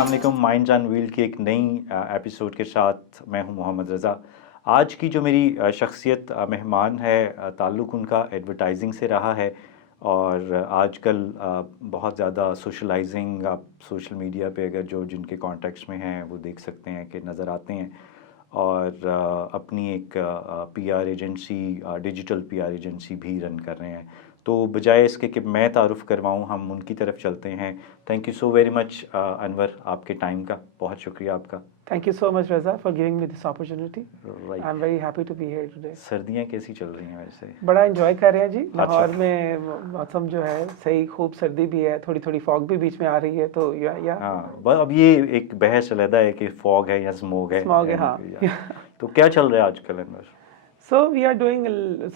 अस्सलाम वालेकुम। Minds on wheel की एक नई एपिसोड के साथ मैं हूं मोहम्मद रज़ा। आज की जो मेरी शख्सियत मेहमान है, ताल्लुक़ उनका एडवर्टाइजिंग से रहा है। और आजकल बहुत ज़्यादा सोशलाइजिंग, आप सोशल मीडिया पे अगर जो जिनके कॉन्टेक्ट्स में हैं वो देख सकते हैं कि नज़र आते हैं। और अपनी एक PR agency, digital PR agency भी रन कर रहे हैं। तो बजाय इसके कि मैं तारुफ़ करवाऊँ, हम उनकी तरफ चलते हैं। Thank you so very much Anwar, आपके टाइम का बहुत शुक्रिया आपका। Thank you so much, Reza, for giving me this opportunity. Right. I'm very happy to be here today. सर्दियाँ कैसी चल रही हैं वैसे? बड़ा एंजॉय कर रहे हैं जी। लाहौर में मौसम जो है सही, खूब सर्दी भी है, थोड़ी थोड़ी फॉग भी बीच में आ रही है, तो या हाँ, बस अब ये एक बहस अलहदा है कि फॉग है या स्मोग है। स्मॉग है, हाँ। तो क्या चल रहा है आजकल Anwar? So we are doing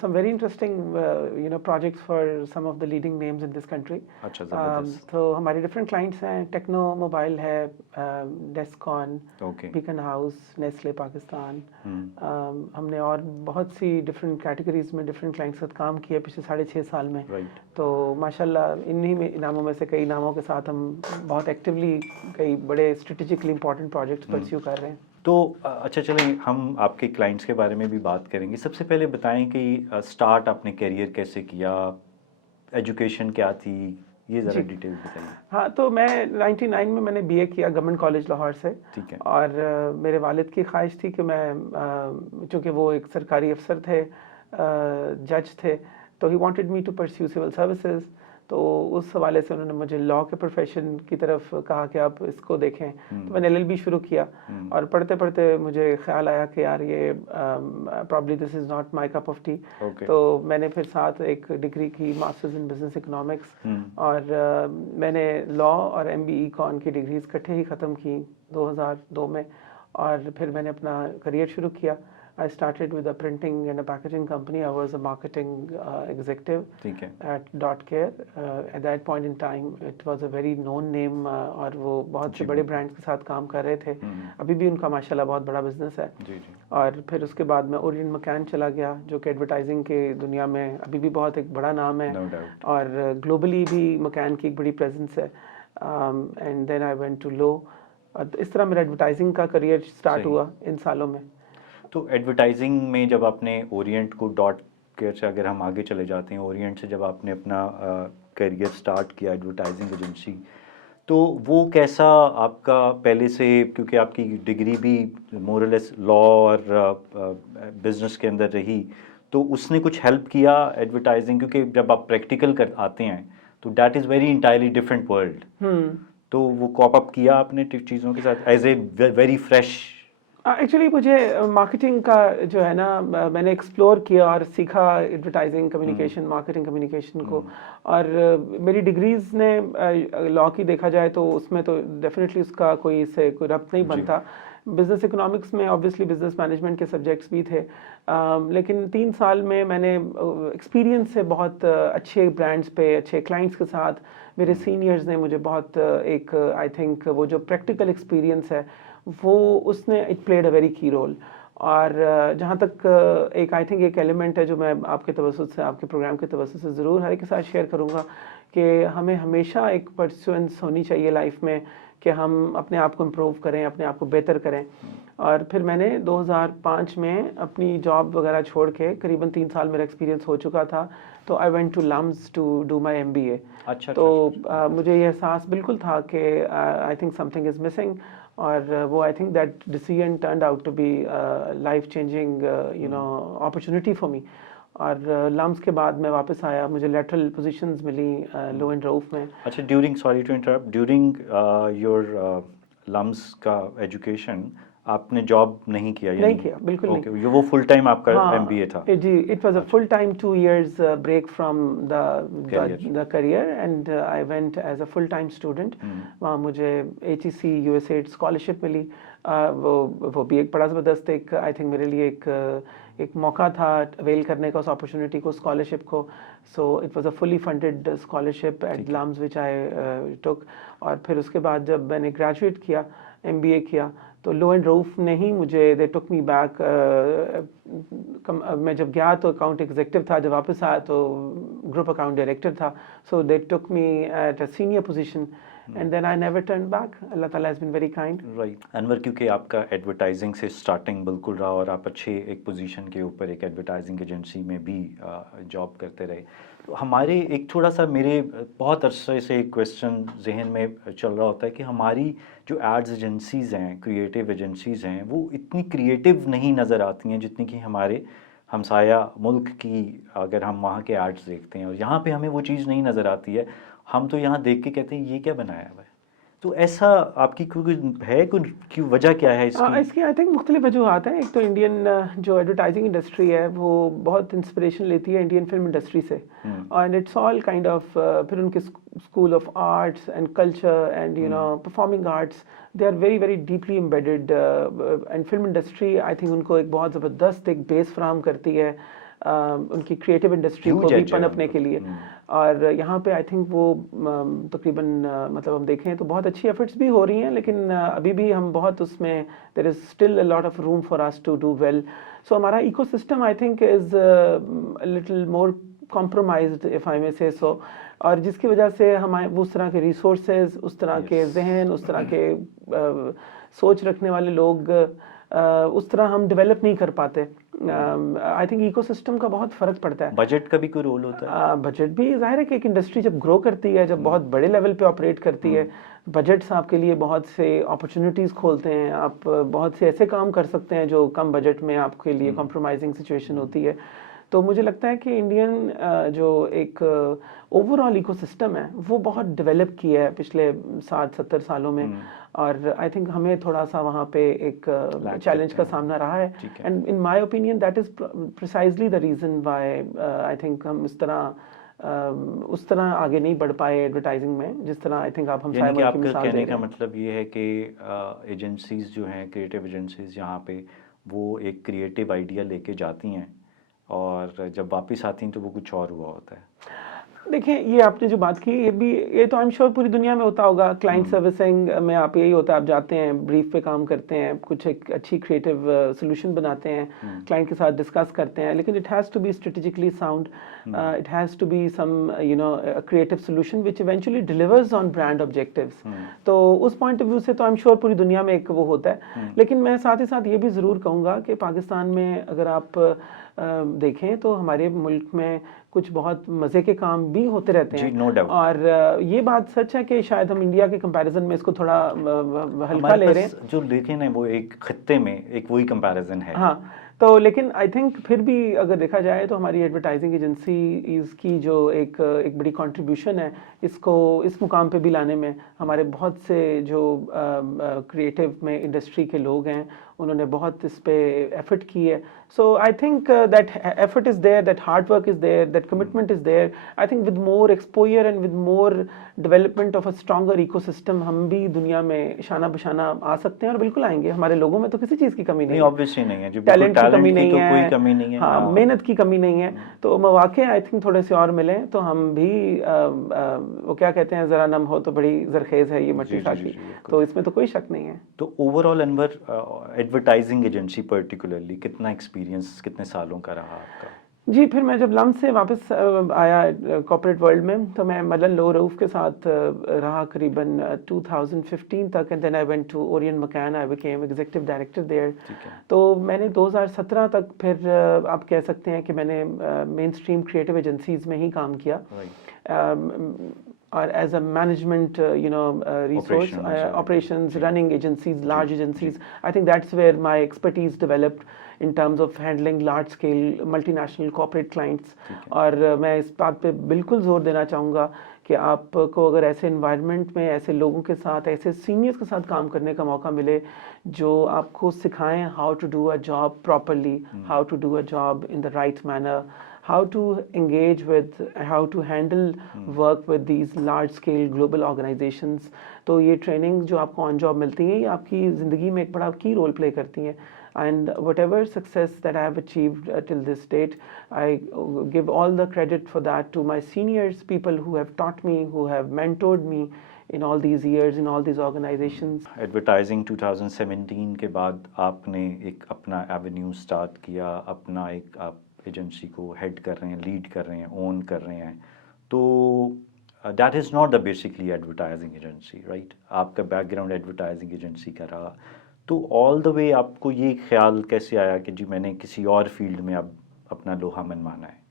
some very interesting, projects for some of the leading names in this country. अच्छा, ज़बरदस्त। तो हमारे different clients हैं, टेक्नो मोबाइल है, Descon, okay. Beacon house, Nestle Pakistan. हमने और बहुत सी डिफरेंट कैटेगरीज में डिफरेंट क्लाइंट्स के साथ काम किया पिछले 6.5 साल में। राइट। तो माशाल्लाह इन्हीं में नामों में से कई नामों के साथ हम बहुत एक्टिवली कई बड़े स्ट्रेटेजिकली इंपॉर्टेंट प्रोजेक्ट्स परस्यू कर रहे हैं। तो अच्छा, चलें हम आपके क्लाइंट्स के बारे में भी बात करेंगे। सबसे पहले बताएं कि स्टार्ट आपने करियर कैसे किया, एजुकेशन क्या थी, ये ज़रा डिटेल बताइए। हाँ, तो मैं 99 में मैंने बीए किया गवर्नमेंट कॉलेज लाहौर से। ठीक है। और मेरे वालिद की ख्वाहिश थी कि मैं, चूँकि वो एक सरकारी अफसर थे, जज थे, तो he wanted me to pursue civil services. तो उस हवाले से उन्होंने मुझे लॉ के प्रोफेशन की तरफ कहा कि आप इसको देखें। तो मैंने एलएलबी शुरू किया। और पढ़ते पढ़ते मुझे ख्याल आया कि यार ये probably this is not my cup of T. तो मैंने फिर साथ एक डिग्री की मास्टर्स इन बिजनेस इकोनॉमिक्स। और मैंने लॉ और एमबीई कॉन की डिग्रीज इकट्ठे ही ख़त्म की 2002 में। और फिर मैंने अपना करियर शुरू किया। I started with a printing and a packaging company. I was a marketing executive at Dot Care. At that point in time, it was a very known name, और वो बहुत से बड़े ब्रांड्स के साथ काम कर रहे थे। अभी भी उनका माशाल्लाह बहुत बड़ा बिजनेस है। और फिर उसके बाद मैं ओरिएंट मकान चला गया, जो कि एडवर्टाइजिंग के दुनिया में अभी भी बहुत एक बड़ा नाम है। और ग्लोबली भी मकान की एक बड़ी प्रेजेंस है। And then I went to law. और इस तरह मेरा एडवर्टाइजिंग का करियर स्टार्ट हुआ इन सालों में। तो एडवर्टाइजिंग में जब आपने ओरिएंट को, डॉट केयर से अगर हम आगे चले जाते हैं, ओरिएंट से जब आपने अपना करियर स्टार्ट किया एडवर्टाइजिंग एजेंसी, तो वो कैसा आपका पहले से, क्योंकि आपकी डिग्री भी मोरलेस लॉ और बिजनेस के अंदर रही, तो उसने कुछ हेल्प किया एडवर्टाइजिंग? क्योंकि जब आप प्रैक्टिकल कर आते हैं तो that is very entirely different world. तो वो कॉप अप किया आपने चीज़ों के साथ as a very fresh? Actually मुझे मार्केटिंग का जो है ना, मैंने एक्सप्लोर किया और सीखा एडवर्टाइजिंग कम्युनिकेशन, मार्केटिंग कम्युनिकेशन को। और मेरी डिग्रीज़ ने लॉ की देखा जाए तो उसमें तो डेफिनेटली उसका कोई रब्त नहीं बनता। बिज़नेस इकोनॉमिक्स में ऑब्वियसली बिज़नेस मैनेजमेंट के सब्जेक्ट्स भी थे। लेकिन 3 साल में मैंने एक्सपीरियंस से बहुत अच्छे ब्रांड्स पे, अच्छे क्लाइंट्स के साथ, मेरे सीनियर्स ने मुझे बहुत एक आई थिंक वो जो प्रैक्टिकल एक्सपीरियंस है वो उसने इट प्लेड अ वेरी की रोल। और जहाँ तक एक आई थिंक एक एलिमेंट है जो मैं आपके तवज्जुह से, आपके प्रोग्राम के तवज्जुह से ज़रूर हर एक के साथ शेयर करूँगा कि हमें हमेशा एक परस्यूएंस होनी चाहिए लाइफ में कि हम अपने आप को इम्प्रूव करें, अपने आप को बेहतर करें। और फिर मैंने 2005 में अपनी जॉब वगैरह छोड़ के, करीबन 3 साल मेरा एक्सपीरियंस हो चुका था, तो I went to LUMS to do my MBA। तो मुझे ये एहसास बिल्कुल था कि I think something is missing. और वो I think that decision turned out to be life changing opportunity for me. और लम्स के बाद मैं वापस आया, मुझे लेटरल पोजीशंस मिली लो एंड रऊफ में। अच्छा, sorry to interrupt, during your LUMS का एजुकेशन आपने जॉब नहीं किया? नहीं किया, बिल्कुल नहीं। ओके, वो फुल टाइम आपका MBA था? जी, it was a full time 2 years break from the career and I went as a full time student. वहाँ मुझे HEC USAID स्कॉलरशिप मिली। वो भी एक बड़ा ज़बरदस्त एक आई थिंक मेरे लिए एक मौका था अवेल करने का उस अपॉर्चुनिटी को, स्कॉलरशिप को। So it was a fully funded scholarship at LUMS which I took. और फिर उसके बाद जब मैंने ग्रेजुएट किया, MBA किया, तो लो एंड रऊफ ने ही मुझे, दे टुक मी बैक। मैं जब गया तो अकाउंट एग्जीक्यूटिव था, जब वापस आया तो ग्रुप अकाउंट डायरेक्टर था। So they took me at a senior position and then I never turned back. Allah Ta'ala has been very kind. Right Anwar, क्योंकि आपका एडवर्टाइजिंग से स्टार्टिंग बिल्कुल रहा और आप अच्छे एक पोजीशन के ऊपर एक एडवर्टाइजिंग एजेंसी में भी जॉब करते रहे, तो हमारे एक थोड़ा सा मेरे बहुत अरसे से एक क्वेश्चन जहन में चल रहा होता है कि हमारी जो एड्स एजेंसीज़ हैं, क्रिएटिव एजेंसीज़ हैं, वो इतनी क्रिएटिव नहीं नज़र आती हैं जितनी कि हमारे हमसाया मुल्क की, अगर हम वहाँ के एड्स देखते हैं और यहाँ पे हमें वो चीज़ नहीं नज़र आती है। हम तो यहाँ देख के कहते हैं ये क्या बनाया हुआ है। तो ऐसा आपकी कोई है, कोई क्यों, वजह क्या है इसकी? इसकी आई थिंक मुख्तलिफ वजूहत हैं। एक तो इंडियन जो एडवर्टाइजिंग इंडस्ट्री है वो बहुत इंस्पिरेशन लेती है इंडियन फिल्म इंडस्ट्री से, and it's all kind of फिर उनके school of arts and culture and you know performing arts, they are very very deeply embedded, and film industry I think उनको एक बहुत ज़बरदस्त एक बेस फ्राहम करती है उनकी क्रिएटिव इंडस्ट्री को भी पनपने के लिए। और यहाँ पे आई थिंक वो तकरीबन मतलब हम देखें तो बहुत अच्छी एफर्ट्स भी हो रही हैं, लेकिन अभी भी हम बहुत उसमें there is still a lot of room for us to do well. So हमारा ecosystem I think is little more compromised if I may say so, और जिसकी वजह से हमारे उस तरह के रिसोर्सेज, उस तरह के जहन, उस तरह के सोच रखने वाले लोग उस तरह हम डेवलप नहीं कर पाते। आई थिंक इकोसिस्टम का बहुत फ़र्क पड़ता है। बजट का भी कोई रोल होता है? बजट भी ज़ाहिर है कि एक इंडस्ट्री जब ग्रो करती है, जब बहुत बड़े लेवल पे ऑपरेट करती है, बजट्स आपके लिए बहुत से अपॉर्चुनिटीज़ खोलते हैं। आप बहुत से ऐसे काम कर सकते हैं जो कम बजट में आपके लिए कॉम्प्रोमाइजिंग सिचुएशन होती है। तो मुझे लगता है कि इंडियन जो एक ओवरऑल इकोसिस्टम है वो बहुत डेवलप किया है पिछले 60-70 सालों में, और आई थिंक हमें थोड़ा सा वहाँ पे एक चैलेंज का सामना रहा है। And in my opinion that is precisely the reason why I think हम इस तरह उस तरह आगे नहीं बढ़ पाए एडवर्टाइजिंग में जिस तरह आई थिंक आप हम यानी कि आपका कहने का मतलब ये है कि एजेंसीज़ जो हैं, क्रिएटिव एजेंसीज़, यहाँ पे वो एक क्रिएटिव आइडिया लेके जाती हैं और जब वापस आती हैं तो वो कुछ और हुआ होता है। देखिए, ये आपने जो बात की, ये तो आई एम श्योर पूरी दुनिया में होता होगा। क्लाइंट सर्विसिंग में आप यही होता है, आप जाते हैं, ब्रीफ पे काम करते हैं, कुछ एक अच्छी क्रिएटिव सोल्यूशन बनाते हैं, क्लाइंट के साथ डिस्कस करते हैं, लेकिन it has to be strategically sound, it has to be some you know creative solution which eventually delivers on brand objectives. तो उस पॉइंट ऑफ व्यू से तो आई एम श्योर पूरी दुनिया में एक वो होता है। लेकिन मैं साथ ही साथ ये भी ज़रूर कहूँगा कि पाकिस्तान में अगर आप देखें तो हमारे मुल्क में कुछ बहुत मज़े के काम भी होते रहते हैं। No doubt. और ये बात सच है कि शायद हम इंडिया के कंपैरिजन में इसको थोड़ा हल्का ले रहे हैं। जो देखें ना, वो एक खत्ते में एक वही कंपैरिजन है। हाँ, तो लेकिन आई थिंक फिर भी अगर देखा जाए तो हमारी एडवर्टाइजिंग एजेंसी इसकी जो एक बड़ी कंट्रीब्यूशन है इसको इस मुकाम पे भी लाने में, हमारे बहुत से जो क्रिएटिव में इंडस्ट्री के लोग हैं उन्होंने बहुत इस पे एफर्ट की है। So I think that effort is there, that hard work is there, that commitment is there. I think with more exposure and with more development of a stronger ecosystem हम भी दुनिया में शाना बशाना आ सकते हैं, और बिल्कुल आएंगे। हमारे लोगों में तो किसी चीज़ की कमी नहीं है, ऑब्वियसली नहीं है, टैलेंट की कमी नहीं तो है, कोई कमी नहीं है, हाँ, मेहनत की कमी नहीं है। तो मौके आई थिंक थोड़े से और मिलें तो हम भी वो क्या कहते हैं, ज़रा नम हो तो बड़ी जरखेज़ है ये मट्टी खाकी, तो इसमें तो कोई शक नहीं है। तो overall Anwar, advertising agency particularly कितना एक्सपीरियंस, कितने सालों का रहा आपका? जी, फिर मैं जब लम्स से वापस आया कॉर्पोरेट वर्ल्ड में, तो मैं मदन लो रऊफ़ के साथ रहा करीबन 2015 तक, and then I went to Orient McCann, I became executive director there. तो मैंने 2017 तक फिर आप कह सकते हैं कि मैंने मेन स्ट्रीम क्रिएटिव एजेंसीज़ में ही काम किया, और as a management you know resource operations, running agencies, large agencies. I think that's where my expertise developed in terms of handling large scale multinational corporate clients. और मैं इस बात पे बिल्कुल जोर देना चाहूँगा कि आपको अगर ऐसे environment में ऐसे लोगों के साथ, ऐसे seniors के साथ काम करने का मौका मिले जो आपको सिखाएं how to do a job properly, how to do a job in the right manner, how to engage with, how to handle work with these large scale global organizations. तो ये ट्रेनिंग जो आपको ऑन जॉब मिलती है, ये आपकी ज़िंदगी में एक बड़ा की रोल प्ले करती हैं। And whatever success that I have achieved till this date, I give all the credit for that to my seniors, people who have taught me, who have mentored me in all these years, in all these organizations. Advertising 2017 के बाद आपने एक अपना Avenue start किया, अपना एक आप agency को हेड कर रहे हैं, लीड कर रहे हैं, ओन कर रहे हैं। तो that is not the basically advertising agency, right? आपका बैकग्राउंड एडवर्टाइजिंग एजेंसी का रहा, तो ऑल द वे आपको ये ख्याल कैसे आया कि जी मैंने किसी और फील्ड में अब अपना लोहा मनवाना है?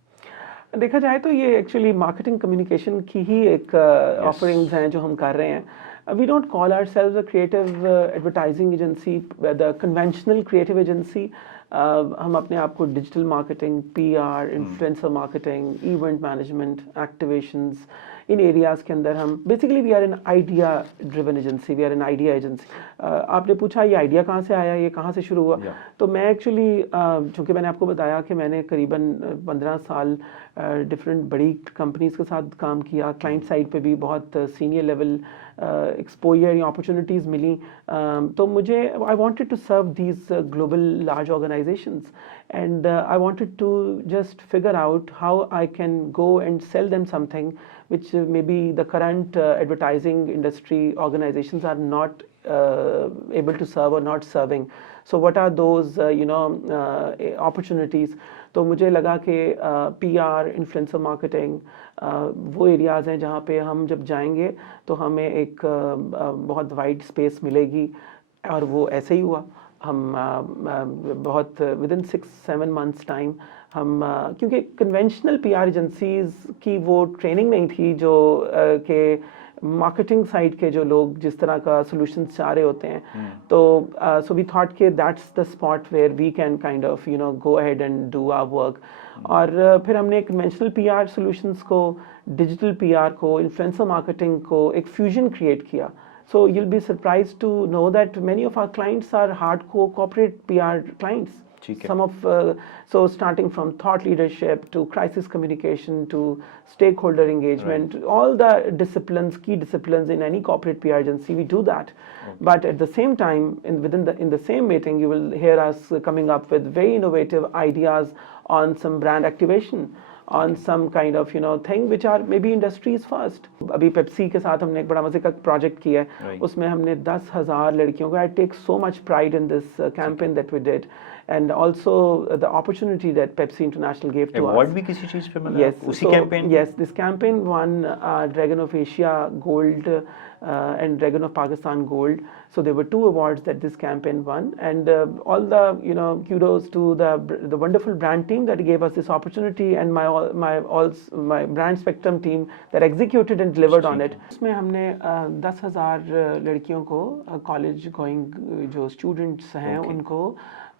देखा जाए तो ये एक्चुअली मार्केटिंग कम्युनिकेशन की ही एक ऑफरिंग्स हैं जो हम कर रहे हैं। We don't call ourselves a creative advertising agency, the conventional creative agency. हम अपने आप को digital marketing, PR, influencer marketing, event management, activations, इन एरियाज़ के अंदर हम basically we are an idea driven agency, we are an idea agency. आपने पूछा ये आइडिया कहाँ से आया, ये कहाँ से शुरू हुआ? तो मैं एक्चुअली चूँकि मैंने आपको बताया कि मैंने करीबन 15 साल डिफरेंट बड़ी कंपनीज के साथ काम किया, क्लाइंट साइड पे भी बहुत सीनियर लेवल एक्सपोजर या अपॉर्चुनिटीज़ मिली, तो मुझे I wanted to serve these global large organisations and I wanted to just figure out how I can go and sell them something which maybe the current advertising industry organizations are not able to serve or not serving. So what are those opportunities? तो मुझे लगा कि PR, influencer marketing वो areas हैं जहाँ पे हम जब जाएंगे तो हमें एक बहुत वाइड स्पेस मिलेगी, और वो ऐसे ही हुआ। हम बहुत विदिन 6-7 मंथ्स टाइम हम क्योंकि कन्वेंशनल पीआर एजेंसीज़ की वो ट्रेनिंग नहीं थी जो कि मार्केटिंग साइड के जो लोग जिस तरह का सॉल्यूशंस चाह रहे होते हैं, तो सो वी थॉट कि that's the spot where we can kind of go ahead and do our work. और फिर हमने कन्वेंशनल पीआर सॉल्यूशंस को, डिजिटल पीआर को, इन्फ्लुएंसर मार्केटिंग को एक फ्यूजन क्रिएट किया। So you'll be surprised to know that many of our clients are hardcore corporate PR clients. Some of so starting from thought leadership to crisis communication to stakeholder engagement, right. All the disciplines, key disciplines in any corporate PR agency, we do that. Okay. But at the same time, in the same meeting, you will hear us coming up with very innovative ideas on some brand activation, on some kind of thing which are maybe industries first. अभी Pepsi के साथ हमने एक बड़ा मजे का project किया है, right. उसमें हमने 10,000 लड़कियों को, I take so much pride in this campaign that we did, and also the opportunity that Pepsi International gave to us. Award भी किसी चीज पे मिला? Yes, उसी campaign? Yes, this campaign won Dragon of Asia Gold and Dragon of Pakistan Gold. So there were 2 awards that this campaign won, and all the kudos to the wonderful brand team that gave us this opportunity, and my brand spectrum team that executed and delivered on it. इसमें हमने 10,000 लड़कियों को college going जो students हैं उनको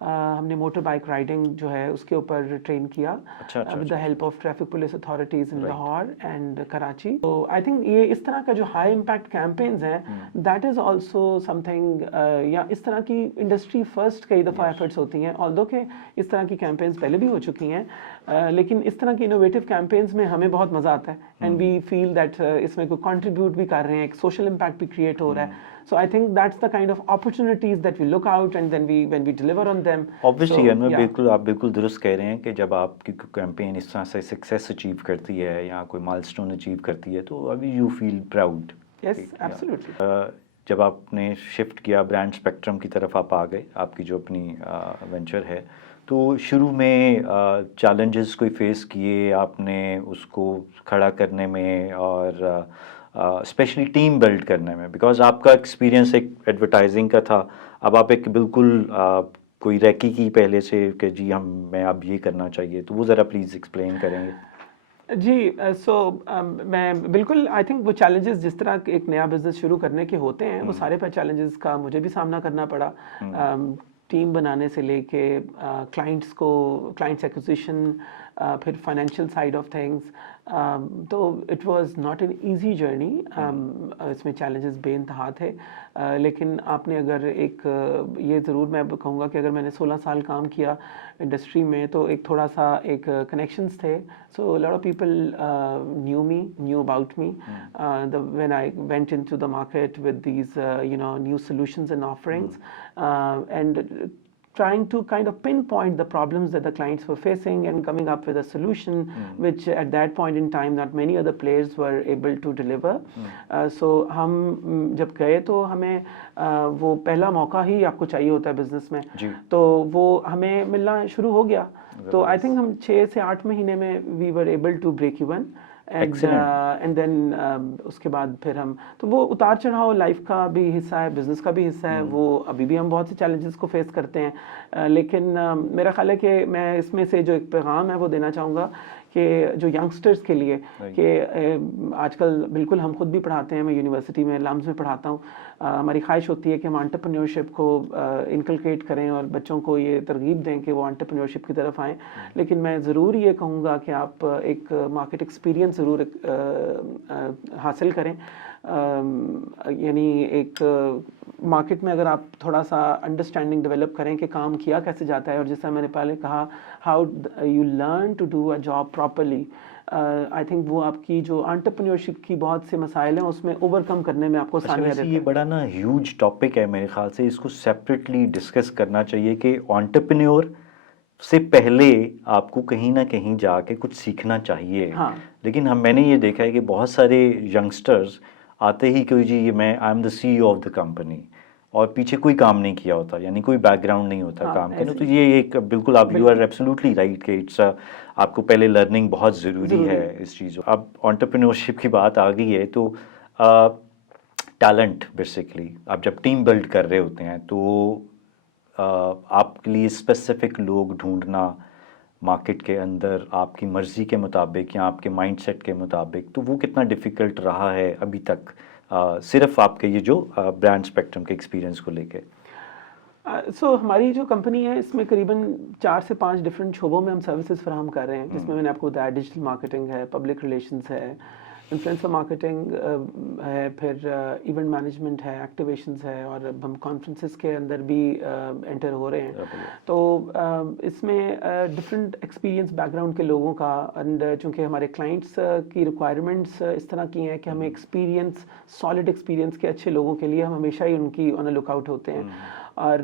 हमने motor bike riding जो है उसके ऊपर ट्रेन किया with the help of traffic police authorities in Lahore and Karachi. तो आई थिंक ये इस तरह का जो हाई इम्पैक्ट कैंपेन्स हैं, दैट इज़ ऑल्सो समथिंग, या इस तरह की इंडस्ट्री फर्स्ट कई दफ़ा एफर्ट्स होती हैं, ऑल्दो के इस तरह की कैंपेन्स पहले भी हो चुकी हैं, लेकिन इस तरह की इनोवेटिव कैंपेन्स में हमें बहुत मज़ा आता है, एंड वी फील दैट इसमें कोई कंट्रीब्यूट भी कर रहे हैं, एक सोशल इम्पैक्ट भी क्रिएट हो रहा है। So I think that's the kind of opportunities that we look out, and then when we deliver on them. Obviously, आप बिल्कुल दुरुस्त कह रहे हैं कि जब आपकी कैंपेन इस तरह से सक्सेस अचीव करती है या कोई माइलस्टोन अचीव करती है तो अभी you feel proud. Yes, absolutely. जब आपने शिफ्ट किया ब्रांड स्पेक्ट्रम की तरफ, आप आ गए, आपकी जो अपनी वेंचर है, तो शुरू में चैलेंजेस कोई फेस किए आपने उसको खड़ा करने में और स्पेशली टीम बिल्ड करने में? बिकॉज आपका एक्सपीरियंस एक एडवर्टाइजिंग का था, अब आप एक बिल्कुल कोई रैकी की पहले से कि जी मैं अब ये करना चाहिए, तो वो ज़रा प्लीज़ एक्सप्लेन करेंगे। जी, सो मैं बिल्कुल, आई थिंक वो चैलेंजेस जिस तरह एक नया बिजनेस शुरू करने के होते हैं, वो सारे पर चैलेंजेस का मुझे भी सामना करना पड़ा, टीम बनाने से लेके क्लाइंट्स एक्विजिशन, फिर फाइनेंशियल साइड ऑफ थिंग्स, तो it was not an easy journey. इसमें चैलेंजेस बेइंतहा थे, लेकिन आपने अगर ये ज़रूर मैं कहूँगा कि अगर मैंने 16 साल काम किया इंडस्ट्री में तो एक थोड़ा सा एक कनेक्शंस थे, सो lot of people knew about me when I went into the market with these new solutions and offerings, and trying to kind of pinpoint the problems that the clients were facing and coming up with a solution which at that point in time not many other players were able to deliver. So हम जब गए तो हमें वो पहला मौका ही आपको चाहिए होता है बिजनेस में, तो वो हमें मिलना शुरू हो गया। तो आई थिंक हम 6 से 8 महीने में we were able to break even, and then उसके बाद फिर हम, तो वो उतार चढ़ाव लाइफ का भी हिस्सा है, बिजनेस का भी हिस्सा है, वो अभी भी हम बहुत से चैलेंजेस को फेस करते हैं, लेकिन मेरा ख्याल है कि मैं इसमें से जो एक पैगाम है वो देना चाहूँगा कि जो यंगस्टर्स के लिए कि आजकल बिल्कुल हम खुद भी पढ़ाते हैं, मैं यूनिवर्सिटी में लम्स में पढ़ाता हूँ, हमारी ख्वाहिश होती है कि हम एंटरप्रेन्योरशिप को इनकलकेट करें और बच्चों को ये तरगीब दें कि वो एंटरप्रेन्योरशिप की तरफ आएँ, लेकिन मैं ज़रूर ये कहूँगा कि आप एक मार्केट एक्सपीरियंस ज़रूर हासिल करें, यानी एक मार्केट में अगर आप थोड़ा सा अंडरस्टैंडिंग डेवलप करें कि काम किया कैसे जाता है, और जैसा मैंने पहले कहा how you learn to do a job properly, I think वो आपकी जो एंटरप्रेन्योरशिप की बहुत से मसाइल हैं उसमें ओवरकम करने में आपको आसानी अच्छा, ये बड़ा ना ह्यूज टॉपिक है, मेरे ख्याल से इसको सेपरेटली डिस्कस करना चाहिए कि एंटरप्रेन्योर से पहले आपको कहीं ना कहीं जाके कुछ सीखना चाहिए। हाँ। लेकिन मैंने ये देखा है कि बहुत सारे यंगस्टर्स आते ही कोई जी मैं I am the CEO of the company, और पीछे कोई काम नहीं किया होता, यानी कोई बैकग्राउंड नहीं होता हाँ, काम करने। तो ये एक बिल्कुल आप यू आर एब्सोल्युटली राइट कि इट्स आपको पहले लर्निंग बहुत ज़रूरी है इस चीज़। अब एंटरप्रेन्योरशिप की बात आ गई है तो टैलेंट बेसिकली आप जब टीम बिल्ड कर रहे होते हैं तो आपके लिए स्पेसिफिक लोग ढूंढना मार्केट के अंदर आपकी मर्ज़ी के मुताबिक या आपके माइंडसेट के मुताबिक, तो वो कितना डिफ़िकल्ट रहा है अभी तक, सिर्फ आपके ये जो ब्रांड स्पेक्ट्रम के एक्सपीरियंस को लेके? सो हमारी जो कंपनी है इसमें करीबन 4 से 5 डिफरेंट शोबों में हम सर्विसेज फराहम कर रहे हैं, जिसमें मैंने आपको बताया डिजिटल मार्केटिंग है, पब्लिक रिलेशंस है, इन्फ्लुएंसर मार्केटिंग है, फिर इवेंट मैनेजमेंट है, एक्टिवेशंस है, और अब हम कॉन्फ्रेंसेस के अंदर भी एंटर हो रहे हैं। तो इसमें डिफरेंट एक्सपीरियंस बैकग्राउंड के लोगों का, एंड चूँकि हमारे क्लाइंट्स की रिक्वायरमेंट्स इस तरह की हैं कि हमें एक्सपीरियंस, सॉलिड एक्सपीरियंस के अच्छे लोगों के लिए हम हमेशा ही उनकी ऑन अ लुकआउट होते हैं। और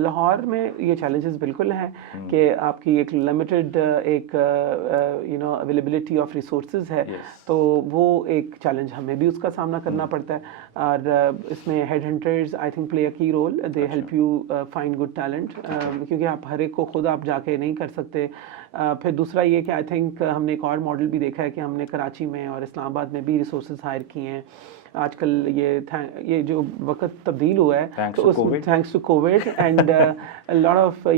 लाहौर में ये चैलेंजेस बिल्कुल हैं कि आपकी एक लिमिटेड एक अवेलेबिलिटी ऑफ रिसोर्सेज है, तो वो एक चैलेंज हमें भी उसका सामना करना पड़ता है। और इसमें head hunters I think play a key role, they help you find good talent, क्योंकि आप हर एक को खुद आप जाके नहीं कर सकते। फिर दूसरा ये कि आई थिंक हमने एक और मॉडल भी देखा है कि हमने कराची में और इस्लामाबाद में भी रिसोर्सेज हायर किए हैं। आजकल ये जो वक्त तब्दील हुआ है तो उसमें thanks to COVID and lot of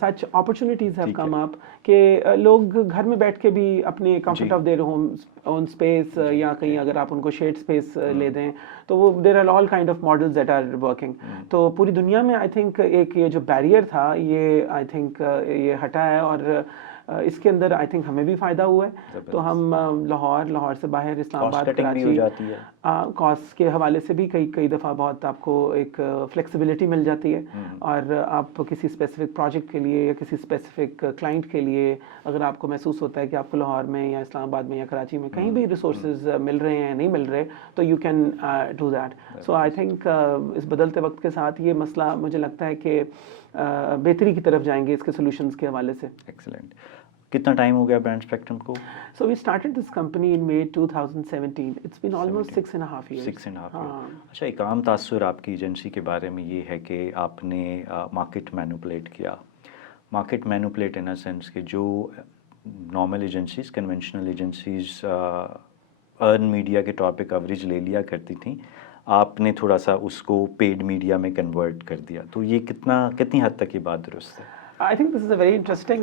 such opportunities have come up कि लोग घर में बैठ के भी अपने comfort of their home own space या कहीं अगर आप उनको शेड स्पेस ले दें तो वो there are all kind of models that are working. तो पूरी दुनिया में आई थिंक एक ये जो बैरियर था ये आई थिंक ये हटा है, और इसके अंदर आई थिंक हमें भी फ़ायदा हुआ है। तो हम लाहौर से बाहर इस्लामाबाद, कराची, कॉस्ट के हवाले से भी कई दफ़ा बहुत आपको एक फ्लेक्सिबिलिटी मिल जाती है, और आप किसी स्पेसिफिक प्रोजेक्ट के लिए या किसी स्पेसिफिक क्लाइंट के लिए अगर आपको महसूस होता है कि आपको लाहौर में या इस्लामाबाद में या कराची में कहीं भी रिसोर्सेज मिल रहे हैं नहीं मिल रहे, तो you can do that. So I think इस बदलते वक्त के साथ ये मसला मुझे लगता है कि बेहतरी की तरफ जाएंगे इसके सोल्यूशंस के हवाले से। एक्सीलेंट। कितना टाइम हो गया ब्रांड स्पेक्ट्रम को? So we started this company in May 2017. It's been almost 6.5 years. 6.5 years. अच्छा, एक आम तासुर आपकी एजेंसी के बारे में ये है कि आपने मार्केट मैनिपुलेट किया। Market manipulate in a sense कि जो normal agencies, conventional agencies earn media के तौर पे कवरेज ले लिया करती थी, आपने थोड़ा सा उसको पेड मीडिया में कन्वर्ट कर दिया। तो ये कितनी हद तक ये बात दुरुस्त है? I think this is a very interesting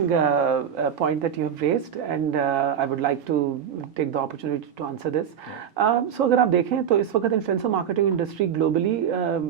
point that you have raised, and I would like to take the opportunity to answer this. So अगर आप देखें तो इस वक्त इन्फ्लुएंसर मार्केटिंग इंडस्ट्री ग्लोबली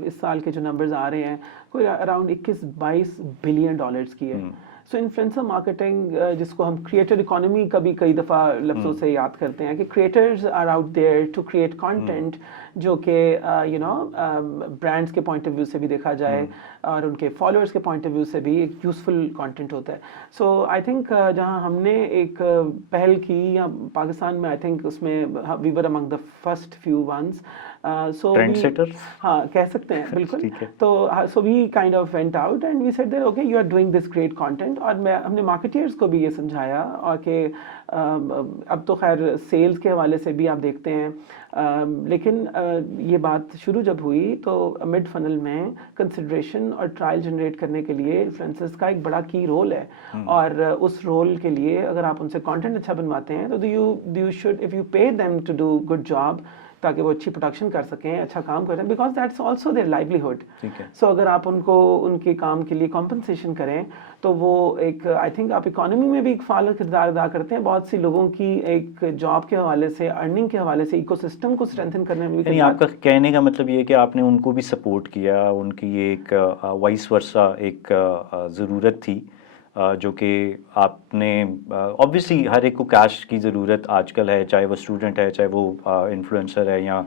इस साल के जो नंबर्स आ रहे हैं कोई अराउंड 21-22 बिलियन डॉलर्स की है। सो इन्फ्लुएंसर मार्केटिंग जिसको हम क्रिएटर इकोनॉमी का भी कई दफ़ा लफ्ज़ों से याद करते हैं कि creators are out there to create content जो कि ब्रांड्स के पॉइंट ऑफ व्यू से भी देखा जाए और उनके फॉलोअर्स के पॉइंट ऑफ व्यू से भी एक यूज़फुल कंटेंट होता है। सो आई थिंक जहां हमने एक पहल की या पाकिस्तान में, आई थिंक उसमें we were among the first few ones, हाँ कह सकते हैं बिल्कुल। तो so we kind of went out and we said that okay you are doing this great content, और हमने मार्केटियर्स को भी ये समझाया और कि अब तो खैर सेल्स के हवाले से भी आप देखते हैं, लेकिन ये बात शुरू जब हुई तो मिड फनल में कंसिडरेशन और ट्रायल जनरेट करने के लिए इन्फ्लुएंसर्स का एक बड़ा की रोल है। और उस रोल के लिए अगर आप उनसे कंटेंट अच्छा बनवाते हैं तो you should, if you pay them to do good job, ताकि वो अच्छी प्रोडक्शन कर सकें, अच्छा काम करें, because that's also their livelihood. ठीक है। सो अगर आप उनको उनके काम के लिए कॉम्पनसेशन करें तो वो एक, आई थिंक आप इकोनॉमी में भी एक फाल किरदार अदा करते हैं, बहुत सी लोगों की एक जॉब के हवाले से, अर्निंग के हवाले से, इकोसिस्टम को स्ट्रेंथन करने में भी यानी आपका कहने का मतलब ये है कि आपने उनको भी सपोर्ट किया, उनकी ये एक वाइस वर्सा एक ज़रूरत थी, जो कि आपने ऑब्वियसली हर एक को कैश की ज़रूरत आजकल है, चाहे वो स्टूडेंट है, चाहे वो इन्फ्लुएंसर है या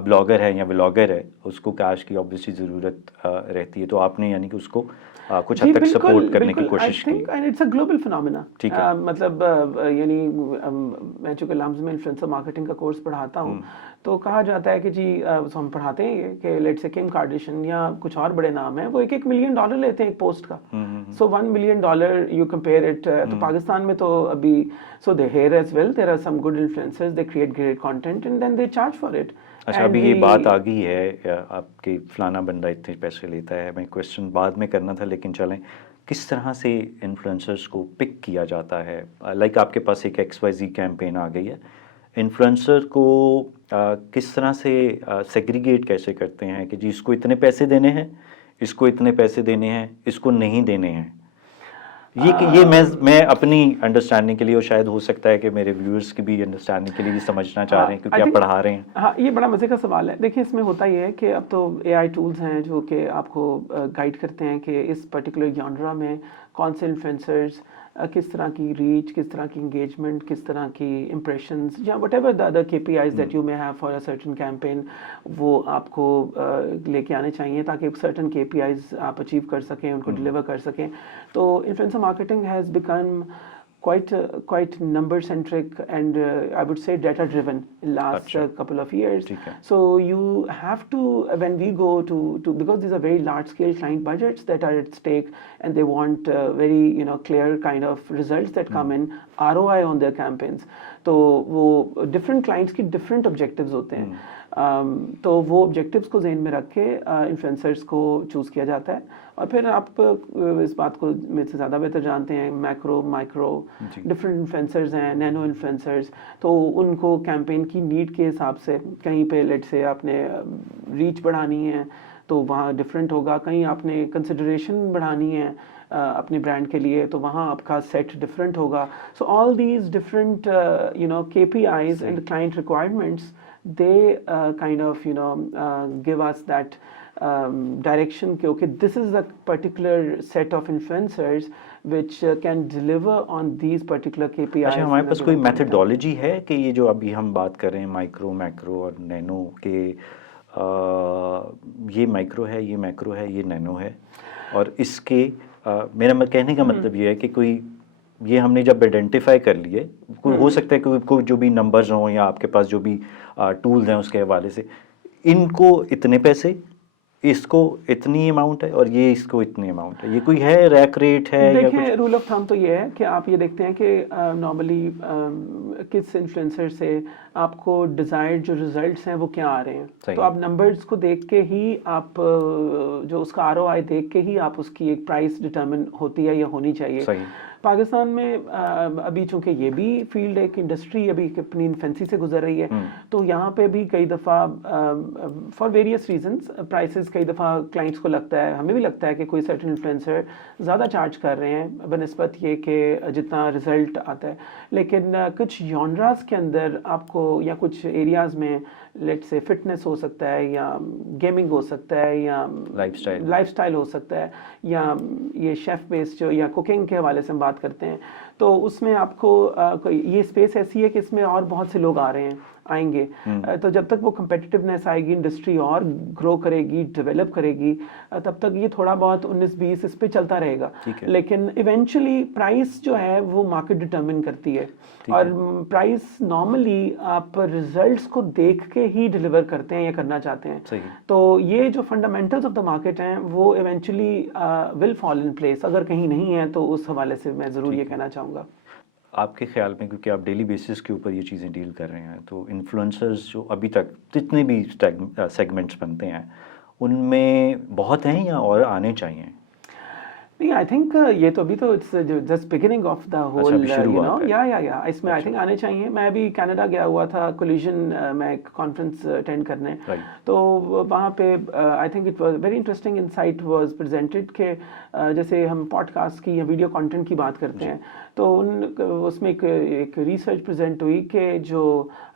ब्लॉगर है या व्लॉगर है, उसको कैश की ऑब्वियसली ज़रूरत रहती है। तो आपने यानी कि उसको कुछ हद तक सपोर्ट करने की कोशिश की। And it's a global phenomena. ठीक है। मतलब यानी मैं चूँकि लम्स में इन्फ्लुएंसर मार्केटिंग का कोर्स पढ़ाता हूँ, तो कहा जाता है कि जी हम पढ़ाते हैं कि लेट्स से किम कार्दाशियन या कुछ और बड़े नाम हैं, वो $1 मिलियन लेते हैं एक पोस्ट का। So $1 million you compare it, तो पाकिस्तान में तो अभी, so they here as well, there are some good influencers, they create great content and then they charge for it. अच्छा, अभी ये बात आ गई है आपके फलाना बंदा इतने पैसे लेता है, मैं क्वेश्चन बाद में करना था, लेकिन चलें, किस तरह से इन्फ्लुएंसर्स को पिक किया जाता है? लाइक आपके पास एक XYZ कैंपेन आ गई है, इन्फ्लुएंसर को किस तरह से सेग्रीगेट कैसे करते हैं कि जी इसको इतने पैसे देने हैं, इसको इतने पैसे देने हैं, इसको नहीं देने हैं? ये मैं अपनी अंडरस्टैंडिंग के लिए, और शायद हो सकता है कि मेरे व्यूअर्स की भी अंडरस्टैंडिंग के लिए समझना चाह रहे हैं, क्योंकि आप पढ़ा रहे हैं। हाँ, ये बड़ा मज़े का सवाल है। देखिए, इसमें होता ये है कि अब तो AI टूल्स हैं जो कि आपको गाइड करते हैं कि इस पर्टिकुलर जॉनरा में कौन से इन्फ्लुएंसर्स किस तरह की रीच, किस तरह की इंगेजमेंट, किस तरह की इम्प्रेशंस, या what ever the other KPIs that you may have for a certain campaign, वो आपको लेके आने चाहिए ताकि सर्टन KPIs आप अचीव कर सकें, उनको डिलीवर कर सकें। तो influencer marketing has become quite number centric and I would say data driven in last couple of years. So you have to, when we go to because these are very large scale client budgets that are at stake, and they want very clear kind of results that come in, ROI on their campaigns. तो वो different clients की different objectives होते हैं। तो वो objectives को ज़हन में रख के इन्फ्लुएंसर्स को चूज़ किया जाता है। और फिर आप इस बात को मेरे से ज़्यादा बेहतर जानते हैं, मैक्रो, माइक्रो, डिफरेंट इन्फ्लुएंसर्स हैं, नैनो इन्फ्लुएंसर्स। तो उनको कैंपेन की नीड के हिसाब से, कहीं पे लेट से आपने रीच बढ़ानी है तो वहाँ डिफरेंट होगा, कहीं आपने कंसिडरेशन बढ़ानी है अपने ब्रांड के लिए तो वहाँ आपका सेट डिफरेंट होगा। So all these different KPIs and client requirements, they kind of give us that direction कि okay, this is the particular set of influencers which can deliver on these particular KPIs। अच्छा, हमारे पास कोई methodology है कि ये जो अभी हम बात कर रहे हैं माइक्रो, मैक्रो और नैनो के, ये माइक्रो है, ये मैक्रो है, ये नैनो है, और इसके मेरा कहने का मतलब ये है कि कोई, ये हमने जब आइडेंटिफाई कर लिए, कोई हो सकता है कि कोई जो भी नंबर्स हों या आपके पास जो भी टूल्स हैं उसके हवाले से, इनको इतने पैसे, इसको इतनी अमाउंट है और ये इसको इतनी अमाउंट है, ये कोई है रैक रेट है? देखें, रूल ऑफ थंब तो ये है कि आप ये देखते हैं कि नॉर्मली किस इन्फ्लुएंसर से आपको डिज़ायर्ड जो रिजल्ट्स हैं वो क्या आ रहे हैं, तो आप नंबर्स को देख के ही आप जो उसका ROI देख के ही आप उसकी एक प्राइस डिटर्मिन होती है या होनी चाहिए। पाकिस्तान में अभी चूंकि ये भी फील्ड एक इंडस्ट्री अभी अपनी इन्फेंसी से गुजर रही है, तो यहाँ पे भी कई दफ़ा फॉर वेरियस रीजंस प्राइसेस कई दफ़ा क्लाइंट्स को लगता है, हमें भी लगता है कि कोई सर्टेन इन्फ्लुएंसर ज़्यादा चार्ज कर रहे हैं बनस्बत ये कि जितना रिजल्ट आता है। लेकिन कुछ जॉनरास के अंदर आपको, या कुछ एरियाज़ में, लेट्स से फिटनेस हो सकता है, या गेमिंग हो सकता है, या लाइफस्टाइल हो सकता है, या ये शेफ़ बेस्ड जो या कुकिंग के हवाले से हम बात करते हैं, तो उसमें आपको ये स्पेस ऐसी है कि इसमें और बहुत से लोग आएंगे। तो जब तक वो कम्पिटिटिवनेस आएगी, इंडस्ट्री और ग्रो करेगी, डेवलप करेगी, तब तक ये थोड़ा बहुत 19-20 इस पे चलता रहेगा। लेकिन इवेंचुअली प्राइस जो है वो मार्केट डिटर्मिन करती है, और प्राइस नॉर्मली आप रिजल्ट्स को देख के ही डिलीवर करते हैं या करना चाहते हैं। तो ये जो फंडामेंटल्स ऑफ द मार्केट हैं वो eventually will fall in place. अगर कहीं नहीं है तो उस हवाले से मैं ज़रूर ये कहना चाहूँगा। आपके ख्याल में, क्योंकि आप डेली बेसिस के ऊपर ये चीज़ें डील कर रहे हैं, तो इन्फ्लुएंसर्स जो अभी तक जितने भी सेगमेंट्स बनते हैं उनमें बहुत हैं या और आने चाहिए? नहीं, आई थिंक ये तो अभी तो it's just beginning of the अच्छा, होल अभी यू नो शुरुआत है। या इसमें आई अच्छा। थिंक आने चाहिए। मैं अभी कनाडा गया हुआ था कोलिजन में एक कॉन्फ्रेंस अटेंड करने, राइट। तो वहाँ पे I think it was very interesting insight was presented के जैसे हम पॉडकास्ट की या वीडियो कंटेंट की बात करते हैं, तो उसमें एक रिसर्च प्रेजेंट हुई कि जो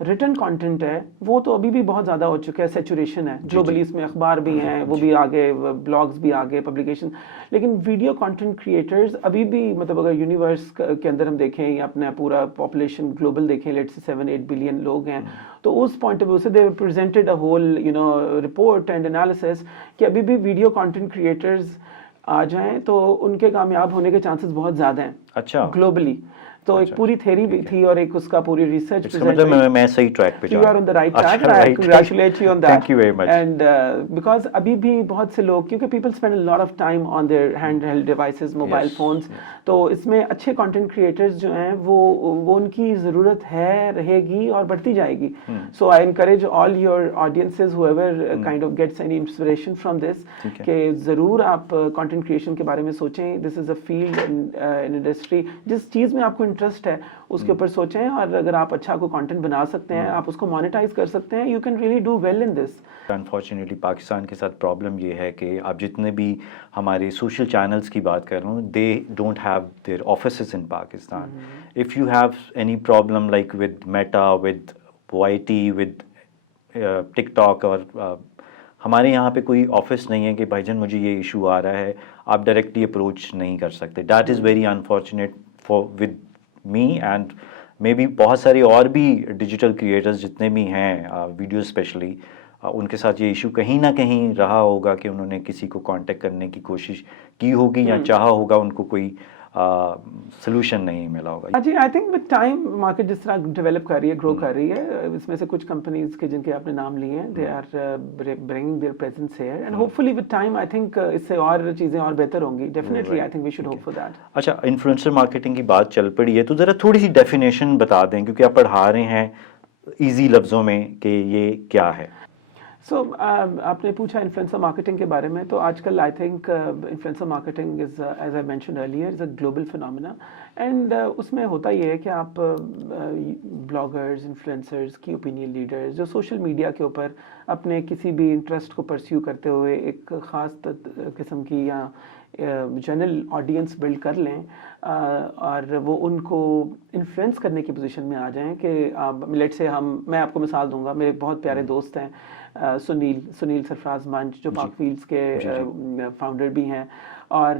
रिटन कंटेंट है वो तो अभी भी बहुत ज़्यादा हो चुका है, सेचुरेशन है ग्लोबली, इसमें अखबार भी हैं, वो भी आगे, ब्लॉग्स भी आगे, पब्लिकेशन, लेकिन वीडियो कंटेंट क्रिएटर्स अभी भी, मतलब अगर यूनिवर्स के अंदर हम देखें या अपना पूरा पॉपुलेशन ग्लोबल देखें, लेट्स से 7-8 बिलियन लोग हैं, तो उस पॉइंट ऑफ व्यू से they presented a whole report and analysis कि अभी भी वीडियो कंटेंट क्रिएटर्स आ जाएं तो उनके कामयाब होने के चांसेस बहुत ज़्यादा हैं। अच्छा। ग्लोबली तो एक पूरी थ्योरी भी थी और एक उसका पूरी रिसर्च प्रेजेंट, मतलब मैं सही ट्रैक पे जा रहा हूं। You are on the right track and I congratulate you on that. Thank you very much. And because अभी भी बहुत से लोग, क्योंकि people spend a lot of time on their handheld devices, mobile phones, तो इसमें अच्छे content creators जो हैं वो उनकी ज़रूरत है, रहेगी और बढ़ती जाएगी. So I encourage all your audiences, whoever kind of gets any inspiration from this, कि ज़रूर आप content creation के बारे में सोचें. This is a field in industry, जिस चीज़ में आपको इंटरेस्ट है उसके ऊपर सोचें, और अगर आप अच्छा को कंटेंट बना सकते हैं, आप उसको मोनेटाइज कर सकते हैं, you can really do well in this. Unfortunately Pakistan के साथ प्रॉब्लम ये है कि आप जितने भी हमारे सोशल चैनल्स की बात कर रहे हो, they don't have their offices in Pakistan. If you have any problem like with Meta, with YT, with TikTok, और हमारे यहाँ पे कोई ऑफिस नहीं है कि भाईजान मुझे ये इशू आ रहा है, आप डायरेक्टली अप्रोच नहीं कर सकते। That is very unfortunate for with me and may be बहुत सारे और भी डिजिटल क्रिएटर्स जितने भी हैं, वीडियो स्पेशली, उनके साथ ये इशू कहीं ना कहीं रहा होगा कि उन्होंने किसी को कांटेक्ट करने की कोशिश की होगी या चाहा होगा, उनको कोई सोल्यूशन नहीं मिला होगा। जी, I think with time market जिस तरह डेवलप कर रही है, ग्रो कर रही है, इसमें से कुछ कंपनीज के जिनके आपने नाम लिए हैं, they are bringing their presence here and hopefully with time I think इससे और चीज़ें और बेहतर होंगी। Definitely I think we should hope for that. अच्छा, इन्फ्लुएंसर मार्केटिंग की बात चल पड़ी है तो ज़रा थोड़ी सी डेफिनेशन बता दें, क्योंकि आप पढ़ा रहे हैं ईजी लफ्ज़ों में कि ये क्या है। आपने पूछा इन्फ्लुएंसर मार्केटिंग के बारे में, तो आजकल I think influencer marketing is, as I mentioned earlier, is a global phenomena and उसमें होता ये है कि आप ब्लॉगर्स, इन्फ्लुएंसर्स, की ओपिनियन लीडर्स जो सोशल मीडिया के ऊपर अपने किसी भी इंटरेस्ट को परस्यू करते हुए एक ख़ास किस्म की या जनरल ऑडियंस बिल्ड कर लें और वो उनको इन्फ्लुएंस करने की पोजीशन में आ जाएं कि आप, लेट से मैं आपको मिसाल दूंगा, मेरे बहुत प्यारे दोस्त हैं सुनील सरफराज मंच, जो पाक व्हील्स के फाउंडर भी हैं, और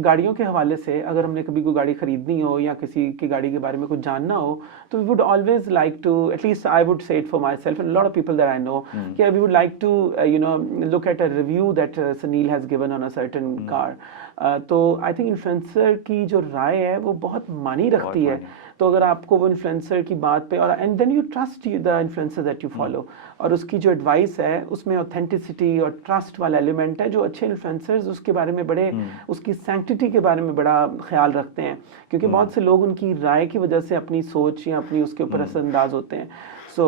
गाड़ियों के हवाले से अगर हमने कभी कोई गाड़ी ख़रीदनी हो या किसी की गाड़ी के बारे में कुछ जानना हो, तो we would always like to, at least I would say it for myself and lot of people that I know, कि we would like to look at a review that Sunil has given on a certain car. तो I think influencer की जो राय है वो बहुत मानी रखती है। तो अगर आपको वो इन्फ्लुएंसर की बात पे, और and then you trust the influencer that you follow, और उसकी जो एडवाइस है उसमें ऑथेंटिसिटी और ट्रस्ट वाला एलिमेंट है। जो अच्छे इन्फ्लुएंसर्स उसके बारे में बड़े, उसकी सैंक्टिटी के बारे में बड़ा ख्याल रखते हैं, क्योंकि बहुत से लोग उनकी राय की वजह से अपनी सोच या अपनी उसके ऊपर असरअंदाज होते हैं। So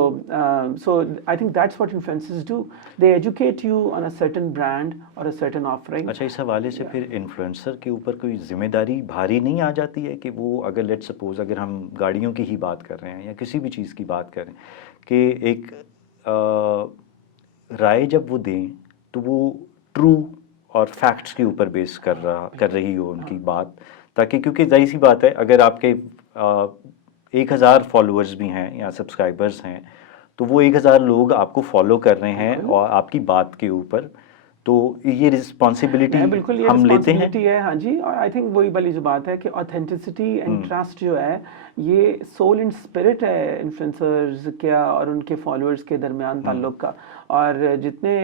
I think that's what influencers do. They educate you on a certain brand or a certain offering. अच्छा, इस हवाले से फिर इन्फ्लुएंसर के ऊपर कोई जिम्मेदारी भारी नहीं आ जाती है कि वो, अगर लेट सपोज अगर हम गाड़ियों की ही बात कर रहे हैं या किसी भी चीज़ की बात करें, कि एक राय जब वो दें तो वो ट्रू और फैक्ट्स के ऊपर बेस कर रही हो उनकी बात, ताकि, क्योंकि जाहिर सी बात है अगर आपके 1000 फॉलोअर्स भी हैं या सब्सक्राइबर्स हैं, तो वो 1000 लोग आपको फॉलो कर रहे हैं और आपकी बात के ऊपर, तो ये रिस्पॉन्सिबिलिटी बिल्कुल ये हम लेते हैं। है, हाँ जी। और आई थिंक वही वाली जो बात है कि ऑथेंटिसिटी एंड ट्रस्ट जो है, ये सोल एंड स्पिरिट है इन्फ्लुएंसर्स क्या और उनके फॉलोअर्स के दरमियान ताल्लुक का। और जितने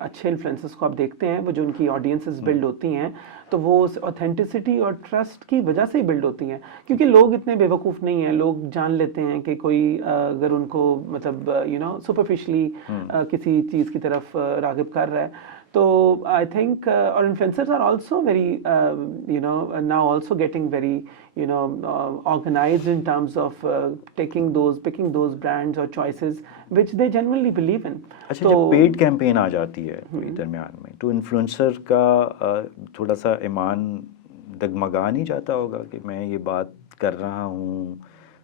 अच्छे इन्फ्लुएंसर्स को आप देखते हैं, वो जो उनकी ऑडियंसेस बिल्ड होती हैं, तो वो उस ऑथेंटिसिटी और ट्रस्ट की वजह से ही बिल्ड होती हैं, क्योंकि लोग इतने बेवकूफ़ नहीं हैं। लोग जान लेते हैं कि कोई अगर उनको मतलब सुपरफिशली किसी चीज़ की तरफ राग़िब कर रहा है, तो आई थिंक और influencers are also very now also getting very organized in terms of picking those brands or choices which they genuinely believe in. अच्छा, जब पेड कैंपेन आ जाती है कोई दरमियान में, तो इन्फ्लुएंसर का थोड़ा सा ईमान डगमगा नहीं जाता होगा कि मैं ये बात कर रहा हूँ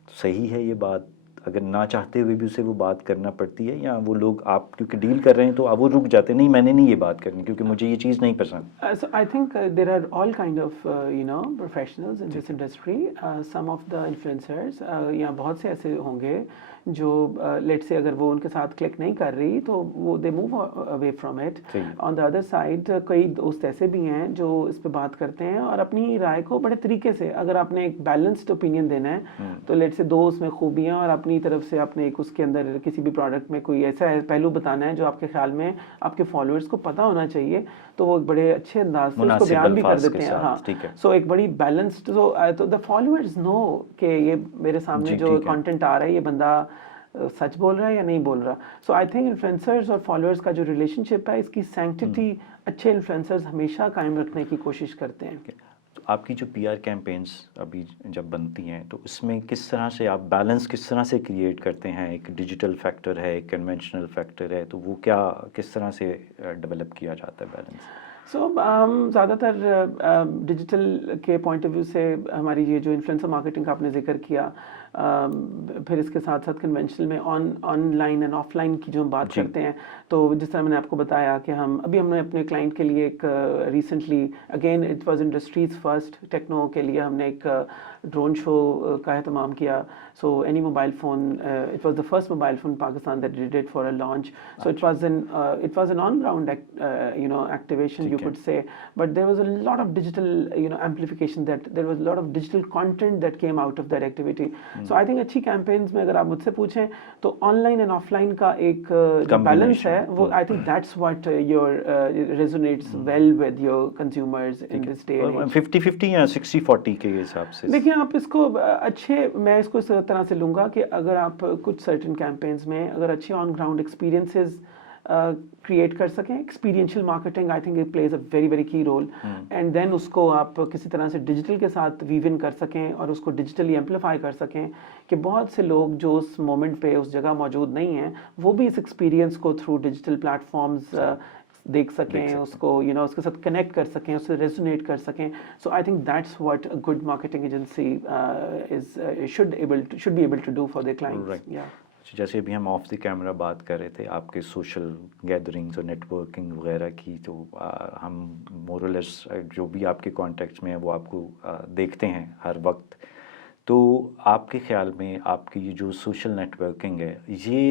तो सही है ये बात, अगर ना चाहते हुए भी उसे वो बात करना पड़ती है, या वो लोग आप क्योंकि डील कर रहे हैं तो अब वो रुक जाते हैं, नहीं मैंने नहीं ये बात करनी क्योंकि मुझे ये चीज़ नहीं पसंद? So I think there are all kind of professionals in this industry. Some of the influencers या बहुत से ऐसे होंगे जो let's say अगर वो उनके साथ क्लिक नहीं कर रही तो वो they move away from it. On the other side कई दोस्त ऐसे भी हैं जो इस पे बात करते हैं और अपनी राय को बड़े तरीके से, अगर आपने एक बैलेंस्ड ओपिनियन देना है तो let's say दो उसमें खूबियाँ और अपनी तरफ से आपने एक उसके अंदर किसी भी प्रोडक्ट में कोई ऐसा पहलू बताना है जो आपके ख्याल में आपके फॉलोअर्स को पता होना चाहिए, तो वो एक बड़े अच्छे अंदाज से उसको बयान भी कर देते हैं। हाँ, सो एक बड़ी बैलेंस्ड, तो द फॉलोअर्स नो कि ये मेरे सामने जो कंटेंट आ रहा है ये बंदा सच बोल रहा है या नहीं बोल रहा। सो आई थिंक इन्फ्लुएंसर्स और फॉलोअर्स का जो रिलेशनशिप है, इसकी सैंक्टिटी अच्छे इन्फ्लुएंसर्स हमेशा कायम रखने की कोशिश करते हैं। तो आपकी जो पीआर कैंपेन्स अभी जब बनती हैं तो इसमें किस तरह से आप बैलेंस किस तरह से क्रिएट करते हैं? एक डिजिटल फैक्टर है, एक कन्वेंशनल फैक्टर है, तो वो क्या किस तरह से डेवलप किया जाता है बैलेंस? सो ज़्यादातर डिजिटल के पॉइंट ऑफ व्यू से हमारी ये जो इन्फ्लुएंसर मार्केटिंग का आपने जिक्र किया, फिर इसके साथ साथ कन्वेंशनल में ऑनलाइन एंड ऑफलाइन की जो हम बात करते हैं, तो जिस तरह मैंने आपको बताया कि हमने अपने क्लाइंट के लिए एक recently again it was industry's first Tecno के लिए हमने एक ड्रोन शो का एहतमाम किया। So any mobile phone, it was the first mobile phone Pakistan that did it for a launch. So it was an on ground activation you could say, but there was a lot of digital amplification, that there was a lot of digital content that came out of that activity. So I think अच्छी campaigns में अगर आप मुझसे पूछें तो online and offline का एक जो balance है वो I think that's what resonates well with your consumers in this day and age. 50-50 या 60-40 के हिसाब से? देखिए, आप इसको मैं इसको इस तरह से लूँगा कि अगर आप कुछ certain campaigns में अगर अच्छे on ground experiences क्रिएट कर सकें, experiential marketing I think it plays a very very की रोल, एंड देन उसको आप किसी तरह से डिजिटल के साथ वीव इन कर सकें और उसको डिजिटली एम्पलीफाई कर सकें कि बहुत से लोग जो उस मोमेंट पे उस जगह मौजूद नहीं हैं वो भी इस एक्सपीरियंस को थ्रू डिजिटल प्लेटफॉर्म्स देख सकें, उसको उसके साथ कनेक्ट कर सकें, उससे रेजोनेट कर सकें। So I think that's what a good marketing agency should be able to do for their clients. जैसे अभी हम ऑफ द कैमरा बात कर रहे थे आपके सोशल गैदरिंग्स और नेटवर्किंग वगैरह की, तो हम मोरलेस जो भी आपके कॉन्टेक्ट्स में है वो आपको देखते हैं हर वक्त। तो आपके ख्याल में आपकी ये जो सोशल नेटवर्किंग है ये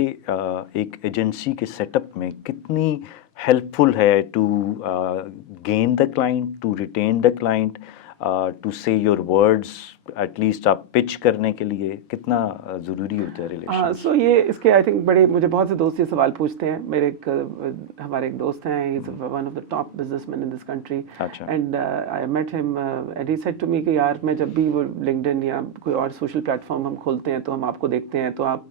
एक एजेंसी के सेटअप में कितनी हेल्पफुल है to gain the client, to retain the client, to say your words, at least आप पिच करने के लिए कितना ज़रूरी होता है रिलेशन? सो ये इसके आई थिंक बड़े मुझे बहुत से दोस्त ये सवाल पूछते हैं। हमारे एक दोस्त हैं, he is one of the top businessman in this country, and I met him and he said to me कि यार मैं जब भी वो लिंक्डइन या कोई और सोशल प्लेटफॉर्म हम खोलते हैं तो हम आपको देखते हैं, तो आप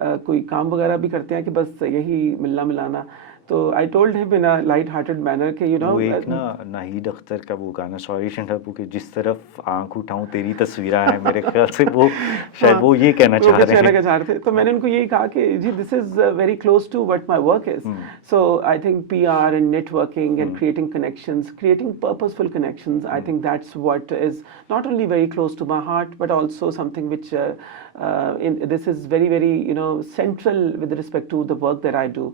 कोई काम वगैरह भी करते हैं कि बस यही मिलना मिलाना? तो I told him in a light hearted manner कि वो एक ना नाहिद अख्तर का वो गाना सॉरी शंटापू के जिस तरफ आंख उठाऊं तेरी तस्वीरें हैं, मेरे ख्याल से वो शायद वो ये कहना चाह रहे थे। तो मैंने उनको यही कहा कि जी this is very close to what my work is. So I think PR and networking and creating connections, creating purposeful connections, I think that's what is not only very close to my heart but also something which this is very very central with respect to the work that I do.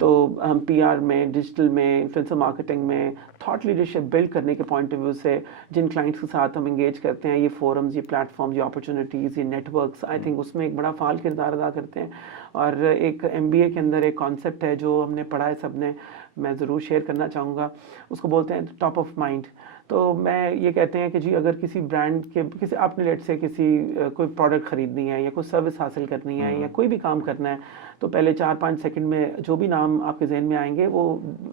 तो हम PR में, digital में, influencer marketing में thought leadership build करने के point of view से जिन clients के साथ हम एंगेज करते हैं, ये फोरम्स, ये प्लेटफॉर्म्स, ये अपॉर्चुनिटीज़, ये नेटवर्क्स, आई थिंक उसमें एक बड़ा फाल किरदार अदा करते हैं। और एक MBA के अंदर एक कॉन्सेप्ट है जो हमने पढ़ा है सब ने, मैं ज़रूर शेयर करना चाहूँगा, उसको बोलते हैं टॉप ऑफ माइंड। तो मैं ये कहते हैं कि जी अगर किसी ब्रांड के किसी आपने लेट से किसी कोई प्रोडक्ट ख़रीदनी है या कोई सर्विस हासिल करनी है या कोई भी काम करना है, तो पहले 4-5 सेकंड में जो भी नाम आपके जहन में आएंगे वो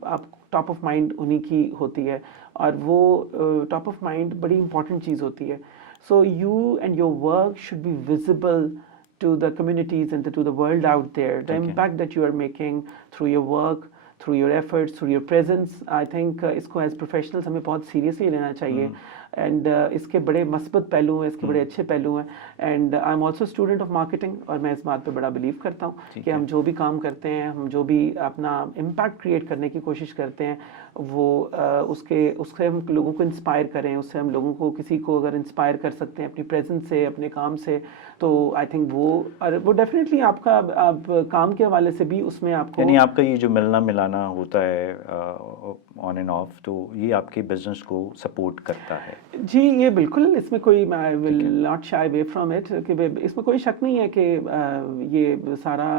आप टॉप ऑफ माइंड उन्हीं की होती है, और वो टॉप ऑफ माइंड बड़ी इंपॉर्टेंट चीज़ होती है। So you and your work should be visible to the communities and to the world out there. The impact that you are making through your work, through your efforts, through your presence. I think इसको as professionals हमें बहुत seriously लेना चाहिए. And इसके बड़े मस्बत पहलू हैं, इसके बड़े अच्छे पहलू हैं. And I am also student of marketing, और मैं इस बात पे बड़ा बिलीव करता हूँ कि हम जो भी काम करते हैं, हम जो भी अपना इम्पैक्ट क्रिएट करने की कोशिश करते हैं, वो उससे हम लोगों को इंस्पायर करें, उससे हम लोगों को, किसी को अगर इंस्पायर कर सकते हैं अपनी प्रेजेंस से, अपने काम से, तो आई थिंक वो डेफिनेटली आपका आप काम के हवाले से भी उसमें आपको, यानी आपका ये जो मिलना मिलाना होता है ऑन एंड ऑफ, तो ये आपके बिजनेस को सपोर्ट करता है? जी, ये बिल्कुल, इसमें कोई, I will not shy away from it, कि इसमें कोई शक नहीं है कि ये सारा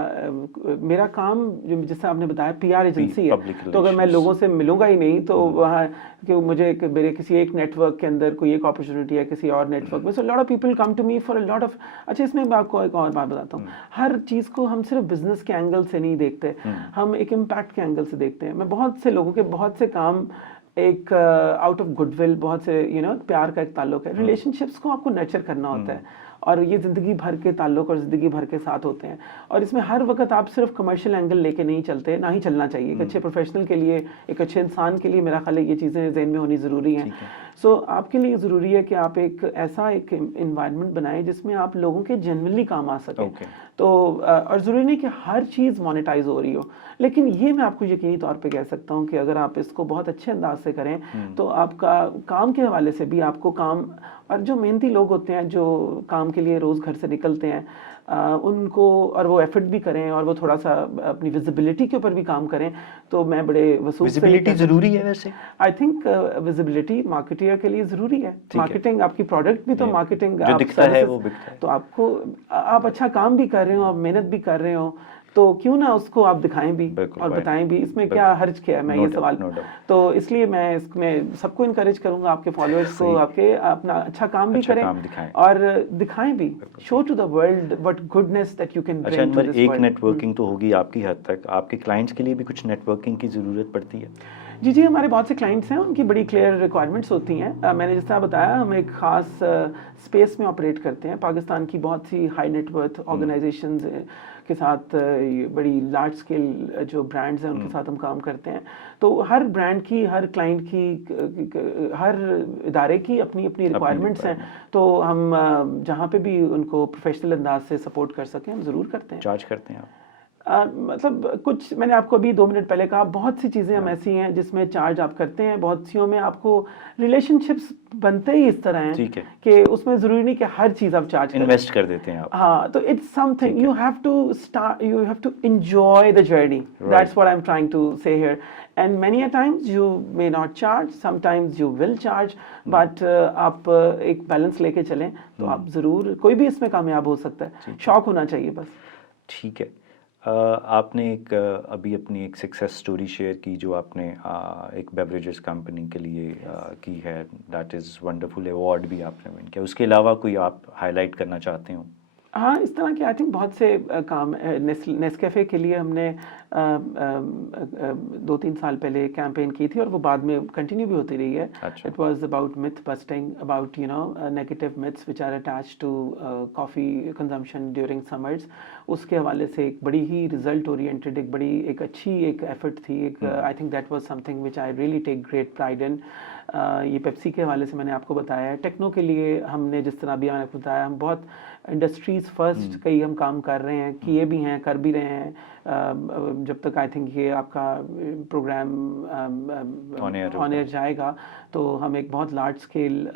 मेरा काम, जो जैसे आपने बताया पीआर एजेंसी है, तो अगर मैं लोगों से मिलूंगा ही नहीं, तो वहाँ कि मुझे मेरे किसी एक नेटवर्क के अंदर कोई एक अपॉर्चुनिटी है किसी और नेटवर्क में, so lot of people come to me for a lot of. अच्छा, इसमें मैं आपको एक और बात बताता हूँ. हर चीज़ को हम सिर्फ बिजनेस के एंगल से नहीं देखते, हम एक इम्पैक्ट के एंगल से देखते हैं. मैं बहुत से लोगों के बहुत से काम एक आउट ऑफ गुडविल, बहुत से प्यार का एक ताल्लुक है. रिलेशनशिप्स को आपको नर्चर करना होता है, और ये ज़िंदगी भर के ताल्लुक और ज़िंदगी भर के साथ होते हैं. और इसमें हर वक्त आप सिर्फ कमर्शियल एंगल लेके नहीं चलते, ना ही चलना चाहिए. एक अच्छे प्रोफेशनल के लिए, एक अच्छे इंसान के लिए, मेरा ख्याल है ये चीज़ें ज़हन में होनी ज़रूरी हैं. सो आपके लिए ज़रूरी है कि आप एक ऐसा एक इन्वायरमेंट बनाएं जिसमें आप लोगों के जनरली काम आ सकें. तो और ज़रूरी नहीं कि हर चीज़ मोनेटाइज हो रही हो, लेकिन ये मैं आपको यकीनी तौर पे कह सकता हूँ कि अगर आप इसको बहुत अच्छे अंदाज से करें, तो आपका काम के हवाले से भी आपको काम, और जो मेहनती लोग होते हैं जो काम के लिए रोज़ घर से निकलते हैं, उनको, और वो एफर्ट भी करें, और वो थोड़ा सा अपनी विजिबिलिटी के ऊपर भी काम करें, तो मैं बड़े वसूल से, विजिबिलिटी ज़रूरी है वैसे? आई थिंक विजिबिलिटी मार्केटियर के लिए ज़रूरी है. मार्केटिंग, आपकी प्रोडक्ट भी तो मार्केटिंग, जो दिखता है वो बिकता है. तो आपको, आप अच्छा काम भी कर रहे हो, आप मेहनत भी कर रहे हो, तो क्यों ना उसको आप दिखाएं भी और बताएं भी. इसमें क्या हर्ज क्या है, मैं ये सवाल, तो इसलिए मैं इसमें सबको इनकरेज करूंगा, आपके फॉलोअर्स को, आपके अपना अच्छा काम भी करें और दिखाएं भी. Show to the world what goodness that you can bring to this world. एक नेटवर्किंग तो होगी आपकी हद तक, आपके क्लाइंट्स के लिए भी कुछ नेटवर्किंग की ज़रूरत पड़ती है? जी जी, हमारे बहुत से क्लाइंट्स हैं, उनकी बड़ी क्लियर रिक्वायरमेंट्स होती हैं. मैंने जिस तरह बताया, हम एक ख़ास स्पेस में ऑपरेट करते हैं. पाकिस्तान की बहुत सी हाई नेटवर्थ ऑर्गेनाइजेशंस के साथ, बड़ी लार्ज स्केल जो ब्रांड्स हैं उनके साथ हम काम करते हैं. तो हर ब्रांड की, हर क्लाइंट की, हर इदारे की अपनी अपनी रिक्वायरमेंट्स हैं. तो हम जहाँ पे भी उनको प्रोफेशनल अंदाज से सपोर्ट कर सकें, हम ज़रूर करते हैं. चार्ज करते हैं आप? मतलब कुछ, मैंने आपको अभी 2 मिनट पहले कहा, बहुत सी चीज़ें हम ऐसी हैं जिसमें चार्ज आप करते हैं, बहुत सियों में आपको रिलेशनशिप्स बनते ही इस तरह हैं कि उसमें ज़रूरी नहीं कि हर चीज़ आप चार्ज करें, इन्वेस्ट कर देते हैं आप. हाँ, तो it's something you have to start, you have to enjoy the journey. That's what I am trying to say here. And many a times you may not charge, sometimes you will charge, but आप एक balance लेके चलें तो आप ज़रूर, कोई भी इसमें कामयाब हो सकता है. शौक होना चाहिए बस. ठीक है. आपने एक अभी अपनी एक सक्सेस स्टोरी शेयर की जो आपने एक बेवरेजेस कंपनी के लिए की है. That is wonderful. अवार्ड भी आपने विन किया. उसके अलावा कोई आप हाईलाइट करना चाहते हो? हाँ, इस तरह के आई थिंक बहुत से काम. नेस्कैफ़े के लिए हमने 2-3 साल पहले कैंपेन की थी, और वो बाद में कंटिन्यू भी होती रही है. It was about myth busting, about negative myths which are attached to coffee consumption during summers. उसके हवाले से एक बड़ी ही रिजल्ट ओरिएंटेड, एक अच्छी एक एफर्ट थी. एक I think that was something which I really take great pride in. ये पेप्सी के हवाले से मैंने आपको बताया है. टेक्नो के लिए हमने, जिस तरह अभी मैंने आपको बताया, हम बहुत इंडस्ट्रीज़ फर्स्ट कई हम काम कर रहे हैं, किए भी हैं, कर भी रहे हैं. जब तक आई थिंक ये आपका प्रोग्राम ऑन एयर जाएगा, तो हम एक बहुत लार्ज स्केल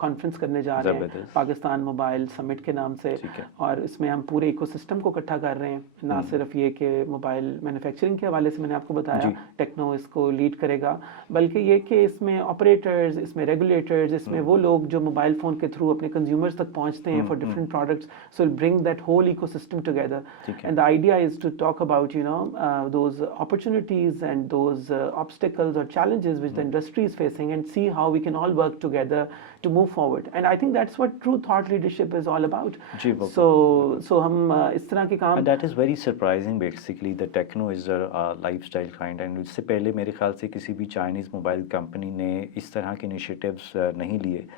कॉन्फ्रेंस करने जा रहे हैं, पाकिस्तान मोबाइल समिट के नाम से. और इसमें हम पूरे इकोसिस्टम को इकट्ठा कर रहे हैं. ना सिर्फ ये कि मोबाइल मैन्युफैक्चरिंग के हवाले से मैंने आपको बताया टेक्नो इसको लीड करेगा, बल्कि ये कि इसमें ऑपरेटर्स, इसमें रेगुलेटर्स, इसमें वो लोग जो मोबाइल फ़ोन के थ्रू अपने कंज्यूमर्स तक पहुँचते हैं for different products. So will bring that whole ecosystem together. And the idea is to talk about those opportunities and those obstacles or challenges which the industry is facing, and see how we can all work together to move forward. And I think that's what true thought leadership is all about. So हम इस तरह के काम. And that is very surprising basically. The Techno is a lifestyle kind, and इससे पहले मेरे ख्याल से किसी भी चाइनीज़ मोबाइल कंपनी ने इस तरह के इनिशिएटिव्स नहीं लिए.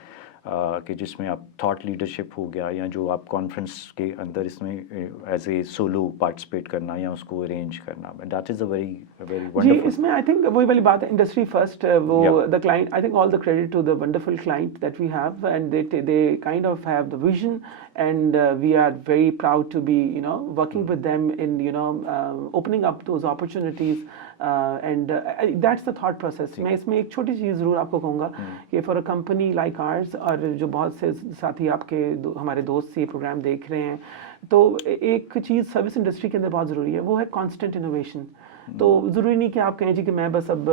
कि जिसमें आप थॉट लीडरशिप हो गया या जो आप कॉन्फ्रेंस के अंदर इसमें एज ए सोलो पार्टिसिपेट करना या उसको अरेंज करना, that is a very very जी, वंडरफुल। इसमें आई थिंक वही वाली बात है, इंडस्ट्री फर्स्ट, वो the client, I think all the credit to the wonderful client that we have, and they kind of have the vision, and we are very proud to be, you know, working with them in, you know, opening up those opportunities, and that's the thought process. मैं इसमें एक छोटी चीज़ ज़रूर आपको कहूँगा कि for a company like ours, और जो बहुत से साथी आपके हमारे दोस्त ये प्रोग्राम देख रहे हैं, तो एक चीज़ सर्विस इंडस्ट्री के अंदर बहुत ज़रूरी है, वो है कॉन्स्टेंट इनोवेशन। तो ज़रूरी नहीं कि आप कहें जी कि मैं बस अब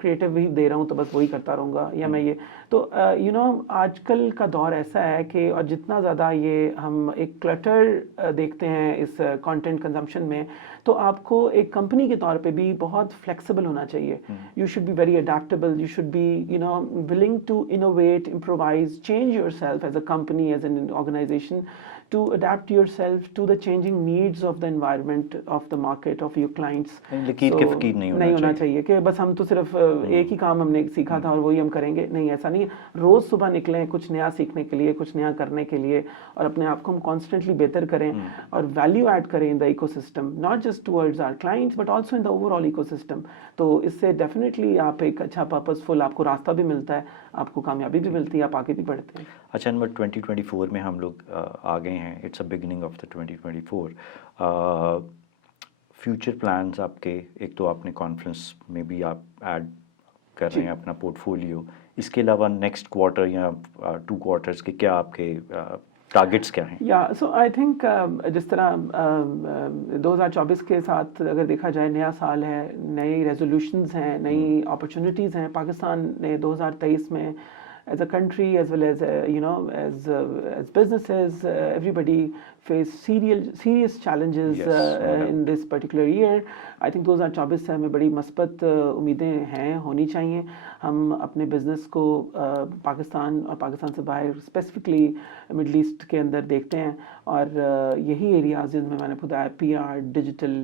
क्रिएटिव ही दे रहा हूँ तो बस वही करता रहूँगा, या मैं ये, तो यू नो आजकल का दौर ऐसा है कि, और जितना ज़्यादा ये हम एक क्लटर देखते हैं इस कंटेंट कंजम्पशन में, तो आपको एक कंपनी के तौर पे भी बहुत फ्लेक्सिबल होना चाहिए। You should be very adaptable, you should be, you know, willing to innovate, improvise, change yourself as a company, as an organization, to adapt yourself to the changing needs of the environment, of the market, of your clients. लकीर के फकीर नहीं होना चाहिए कि बस हम तो सिर्फ एक ही काम हमने सीखा था और वही हम करेंगे, नहीं, ऐसा नहीं है। रोज़ सुबह निकलें कुछ नया सीखने के लिए, कुछ नया करने के लिए, और अपने आप को हम कॉन्स्टेंटली बेहतर करें और वैल्यू ऐड करें in the ecosystem, not just towards our clients but also in the overall ecosystem. तो इससे डेफिनेटली आप एक अच्छा पर्पसफुल, आपको रास्ता भी मिलता है, आपको कामयाबी भी मिलती है, आप आगे भी बढ़ते हैं। अच्छा, नंबर 2024 में हम लोग आ गए हैं, it's a beginning of the 2024। Future plans आपके, एक तो आपने कॉन्फ्रेंस में भी आप ऐड कर रहे हैं अपना पोर्टफोलियो, इसके अलावा नेक्स्ट क्वार्टर या 2 क्वार्टर्स के क्या आपके टारगेट्स क्या हैं? या सो आई थिंक जिस तरह 2024 के साथ अगर देखा जाए, नया साल है, नई रेजोल्यूशंस हैं, नई अपॉर्चुनिटीज़ हैं। पाकिस्तान ने 2023 में as a country, as well as you know, as businesses, everybody face serious challenges in this particular year. I think 2024 से हमें बड़ी मस्बत उम्मीदें हैं, होनी चाहिए। हम अपने बिजनेस को पाकिस्तान और पाकिस्तान से बाहर स्पेसिफिकली मिडल ईस्ट के अंदर देखते हैं, और यही एरियाज जिनमें मैंने बताया, PR, digital,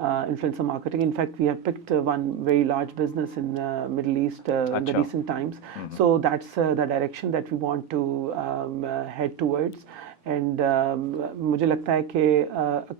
influencer marketing. In fact, we have picked one very large business in Middle East in the recent times. So that's the direction that we want to head towards. And मुझे लगता है कि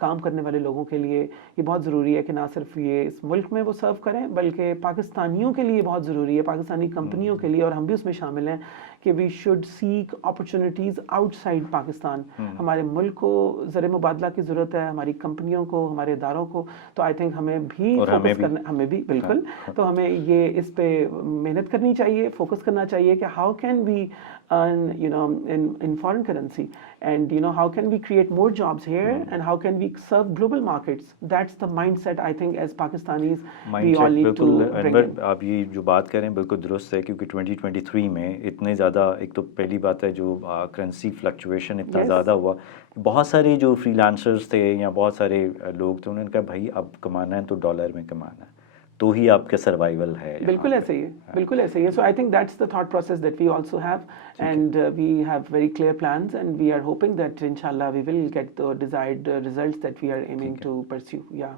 काम करने वाले लोगों के लिए ये बहुत ज़रूरी है कि ना सिर्फ ये इस मुल्क में वो सर्व करें, बल्कि पाकिस्तानियों के लिए बहुत ज़रूरी है, पाकिस्तानी कंपनियों के लिए, और हम भी उसमें शामिल हैं, कि we should seek opportunities outside Pakistan. हमारे मुल्क को ज़र मुबादला की ज़रूरत है, हमारी कंपनियों को, हमारे इदारों को, तो आई थिंक हमें भी फोकस करना, हमें भी बिल्कुल, तो हमें ये इस पे मेहनत करनी चाहिए, फोकस करना चाहिए कि how can we earn, you know, in foreign currency, and you know, how can we create more jobs here, and how can we serve global markets. That's the mindset, I think, as Pakistanis we all need to bring in. आप ये जो बात कर रहे हैं बिल्कुल दुरुस्त है, क्योंकि 2023 में इतने ज़्यादा, एक तो पहली बात है जो करेंसी फ्लक्चुएशन इतना ज़्यादा हुआ, बहुत सारे जो फ्रीलांसर्स थे या बहुत सारे लोग थे, उन्होंने कहा भाई अब कमाना है तो डॉलर में कमाना है, तो ही आपका सर्वाइवल है। बिल्कुल ऐसे ही है, बिल्कुल ऐसे ही है। So I think that's the thought process that we also have, and we have very clear plans, and we are hoping that इंशाल्लाह we will get the desired results that we are aiming to pursue. या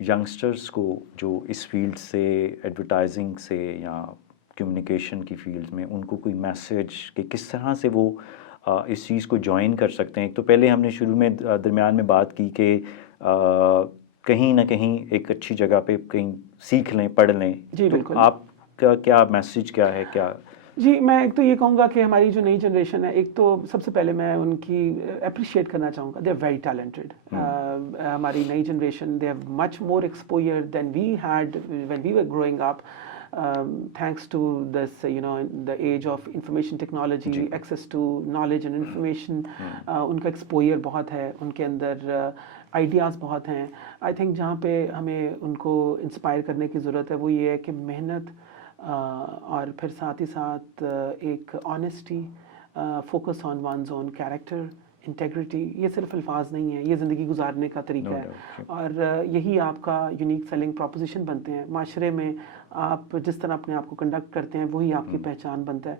youngsters को जो इस field से, advertising से या communication की field में, उनको कोई मैसेज कि किस तरह से वो इस चीज़ को ज्वाइन कर सकते हैं? तो पहले हमने शुरू में दरमियान में बात की कि कहीं ना कहीं एक अच्छी जगह पे कहीं सीख लें, पढ़ लें। जी तो बिल्कुल। आपका क्या मैसेज क्या है? क्या जी, मैं एक तो ये कहूँगा कि हमारी जो नई जनरेशन है, एक तो सबसे पहले मैं उनकी अप्रिशिएट करना चाहूँगा, दे आर वेरी टैलेंटेड। हमारी नई generation, they have much more exposure than we had when we were growing up, thanks to this, you know, the age of information technology, access to knowledge and information, उनका exposure बहुत है, उनके अंदर ideas बहुत हैं। I think जहाँ पे हमें उनको इंस्पायर करने की ज़रूरत है वो ये है कि मेहनत, और फिर साथ ही साथ एक honesty, focus on one's own character, integrity. ये सिर्फ अल्फाज नहीं है, ये ज़िंदगी गुजारने का तरीका है, और यही आपका यूनिक सेलिंग प्रोपोजिशन बनते हैं। माशरे में आप जिस तरह अपने आप को कंडक्ट करते हैं, वही आपकी पहचान बनता है।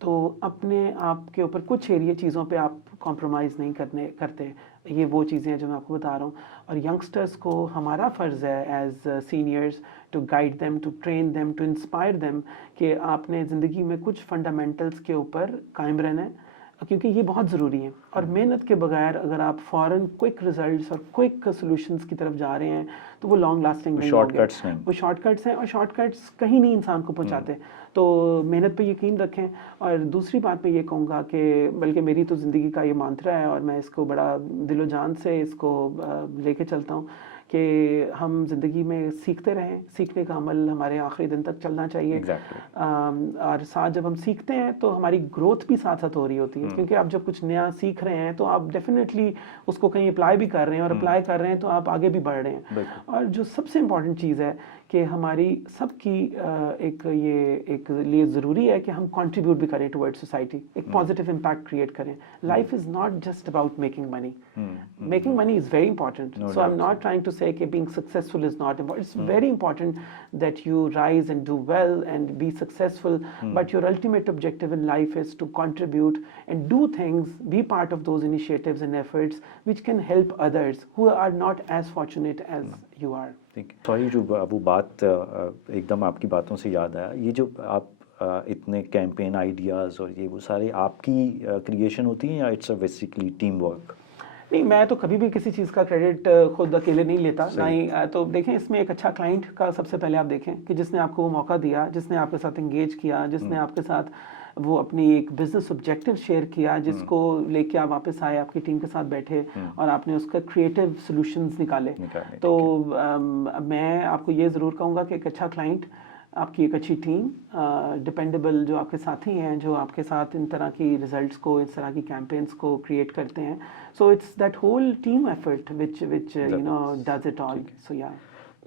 तो अपने आप के ऊपर कुछ एरिया चीज़ों पे आप कॉम्प्रोमाइज़ नहीं करते। ये वो चीज़ें हैं जो मैं आपको बता रहा हूँ। और यंगस्टर्स को हमारा फ़र्ज़ है as seniors to guide them, to train them, to inspire them कि आपने ज़िंदगी में कुछ फंडामेंटल्स के ऊपर कायम रहना है, क्योंकि ये बहुत ज़रूरी है। और मेहनत के बगैर अगर आप फ़ौरन क्विक रिजल्ट्स और क्विक सॉल्यूशंस की तरफ जा रहे हैं तो वो लॉन्ग लास्टिंग नहीं होंगे। शॉर्टकट्स नहीं। वो शॉर्टकट्स हैं और शॉर्टकट्स कहीं नहीं इंसान को पहुंचाते। तो मेहनत पे यकीन रखें। और दूसरी बात मैं ये कहूँगा कि बल्कि मेरी तो ज़िंदगी का ये मंत्रा है और मैं इसको बड़ा दिलो जान से इसको लेके चलता हूँ कि हम ज़िंदगी में सीखते रहें। सीखने का अमल हमारे आखिरी दिन तक चलना चाहिए। एग्जैक्टली। और साथ जब हम सीखते हैं तो हमारी ग्रोथ भी साथ साथ हो रही होती है, क्योंकि आप जब कुछ नया सीख रहे हैं तो आप डेफिनेटली उसको कहीं अप्लाई भी कर रहे हैं, और अप्लाई कर रहे हैं तो आप आगे भी बढ़ रहे हैं। और जो सबसे इम्पॉर्टेंट चीज़ है कि हमारी सबकी एक लिए ज़रूरी है कि हम कंट्रीब्यूट भी करें टुवर्ड सोसाइटी, एक पॉजिटिव इम्पैक्ट क्रिएट करें। Life is not just about making money. Making money is very important. No So I'm doubt, not trying to say that being successful is not important. It's very important that you rise and do well and be successful. But your ultimate objective in life is to contribute and do things, be part of those initiatives and efforts which can help others who are not as fortunate as you are. Sorry, जो वो बात एकदम आपकी बातों से याद आया, ये जो आप इतने कैंपेन आइडियाज़ और ये वो सारे आपकी क्रिएशन होती हैं या it's a basically team work? नहीं, मैं तो कभी भी किसी चीज़ का क्रेडिट खुद अकेले नहीं लेता ना ही। तो देखें, इसमें एक अच्छा क्लाइंट का सबसे पहले आप देखें कि जिसने आपको वो मौका दिया, जिसने आपके साथ एंगेज किया, जिसने आपके साथ वो अपनी एक बिजनेस ऑब्जेक्टिव शेयर किया, जिसको लेके आप वापस आए, आपकी टीम के साथ बैठे और आपने उसका क्रिएटिव सॉल्यूशंस निकाले। तो मैं आपको ये ज़रूर कहूँगा कि एक अच्छा क्लाइंट, आपकी एक अच्छी टीम, डिपेंडेबल जो आपके साथी हैं, जो आपके साथ इन तरह की रिजल्ट्स को, इस तरह की कैंपेन्स को क्रिएट करते हैं। So it's that whole team effort which you know does it all. So yeah,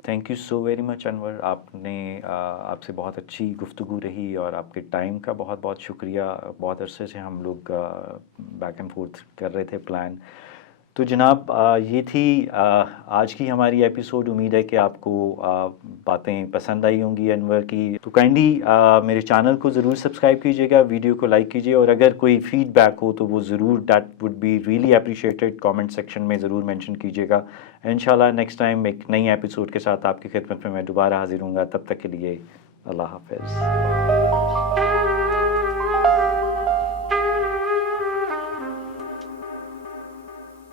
thank you so very much Anwar. आपने आपसे बहुत अच्छी गुफ्तगू रही और आपके टाइम का बहुत बहुत शुक्रिया। बहुत अरसे से हम लोग बैक एंड फोर्थ कर रहे थे प्लान। तो जनाब, ये थी आज की हमारी एपिसोड। उम्मीद है कि आपको बातें पसंद आई होंगी अनवर की। तो काइंडली मेरे चैनल को ज़रूर सब्सक्राइब कीजिएगा, वीडियो को लाइक कीजिए, और अगर कोई फीडबैक हो तो वो ज़रूर, that would be really appreciated, comment section में ज़रूर मेंशन कीजिएगा। इंशाल्लाह नेक्स्ट टाइम एक नई एपिसोड के साथ आपकी खिदमत में मैं दोबारा हाजिर हूँगा। तब तक के लिए अल्लाह हाफ़िज़।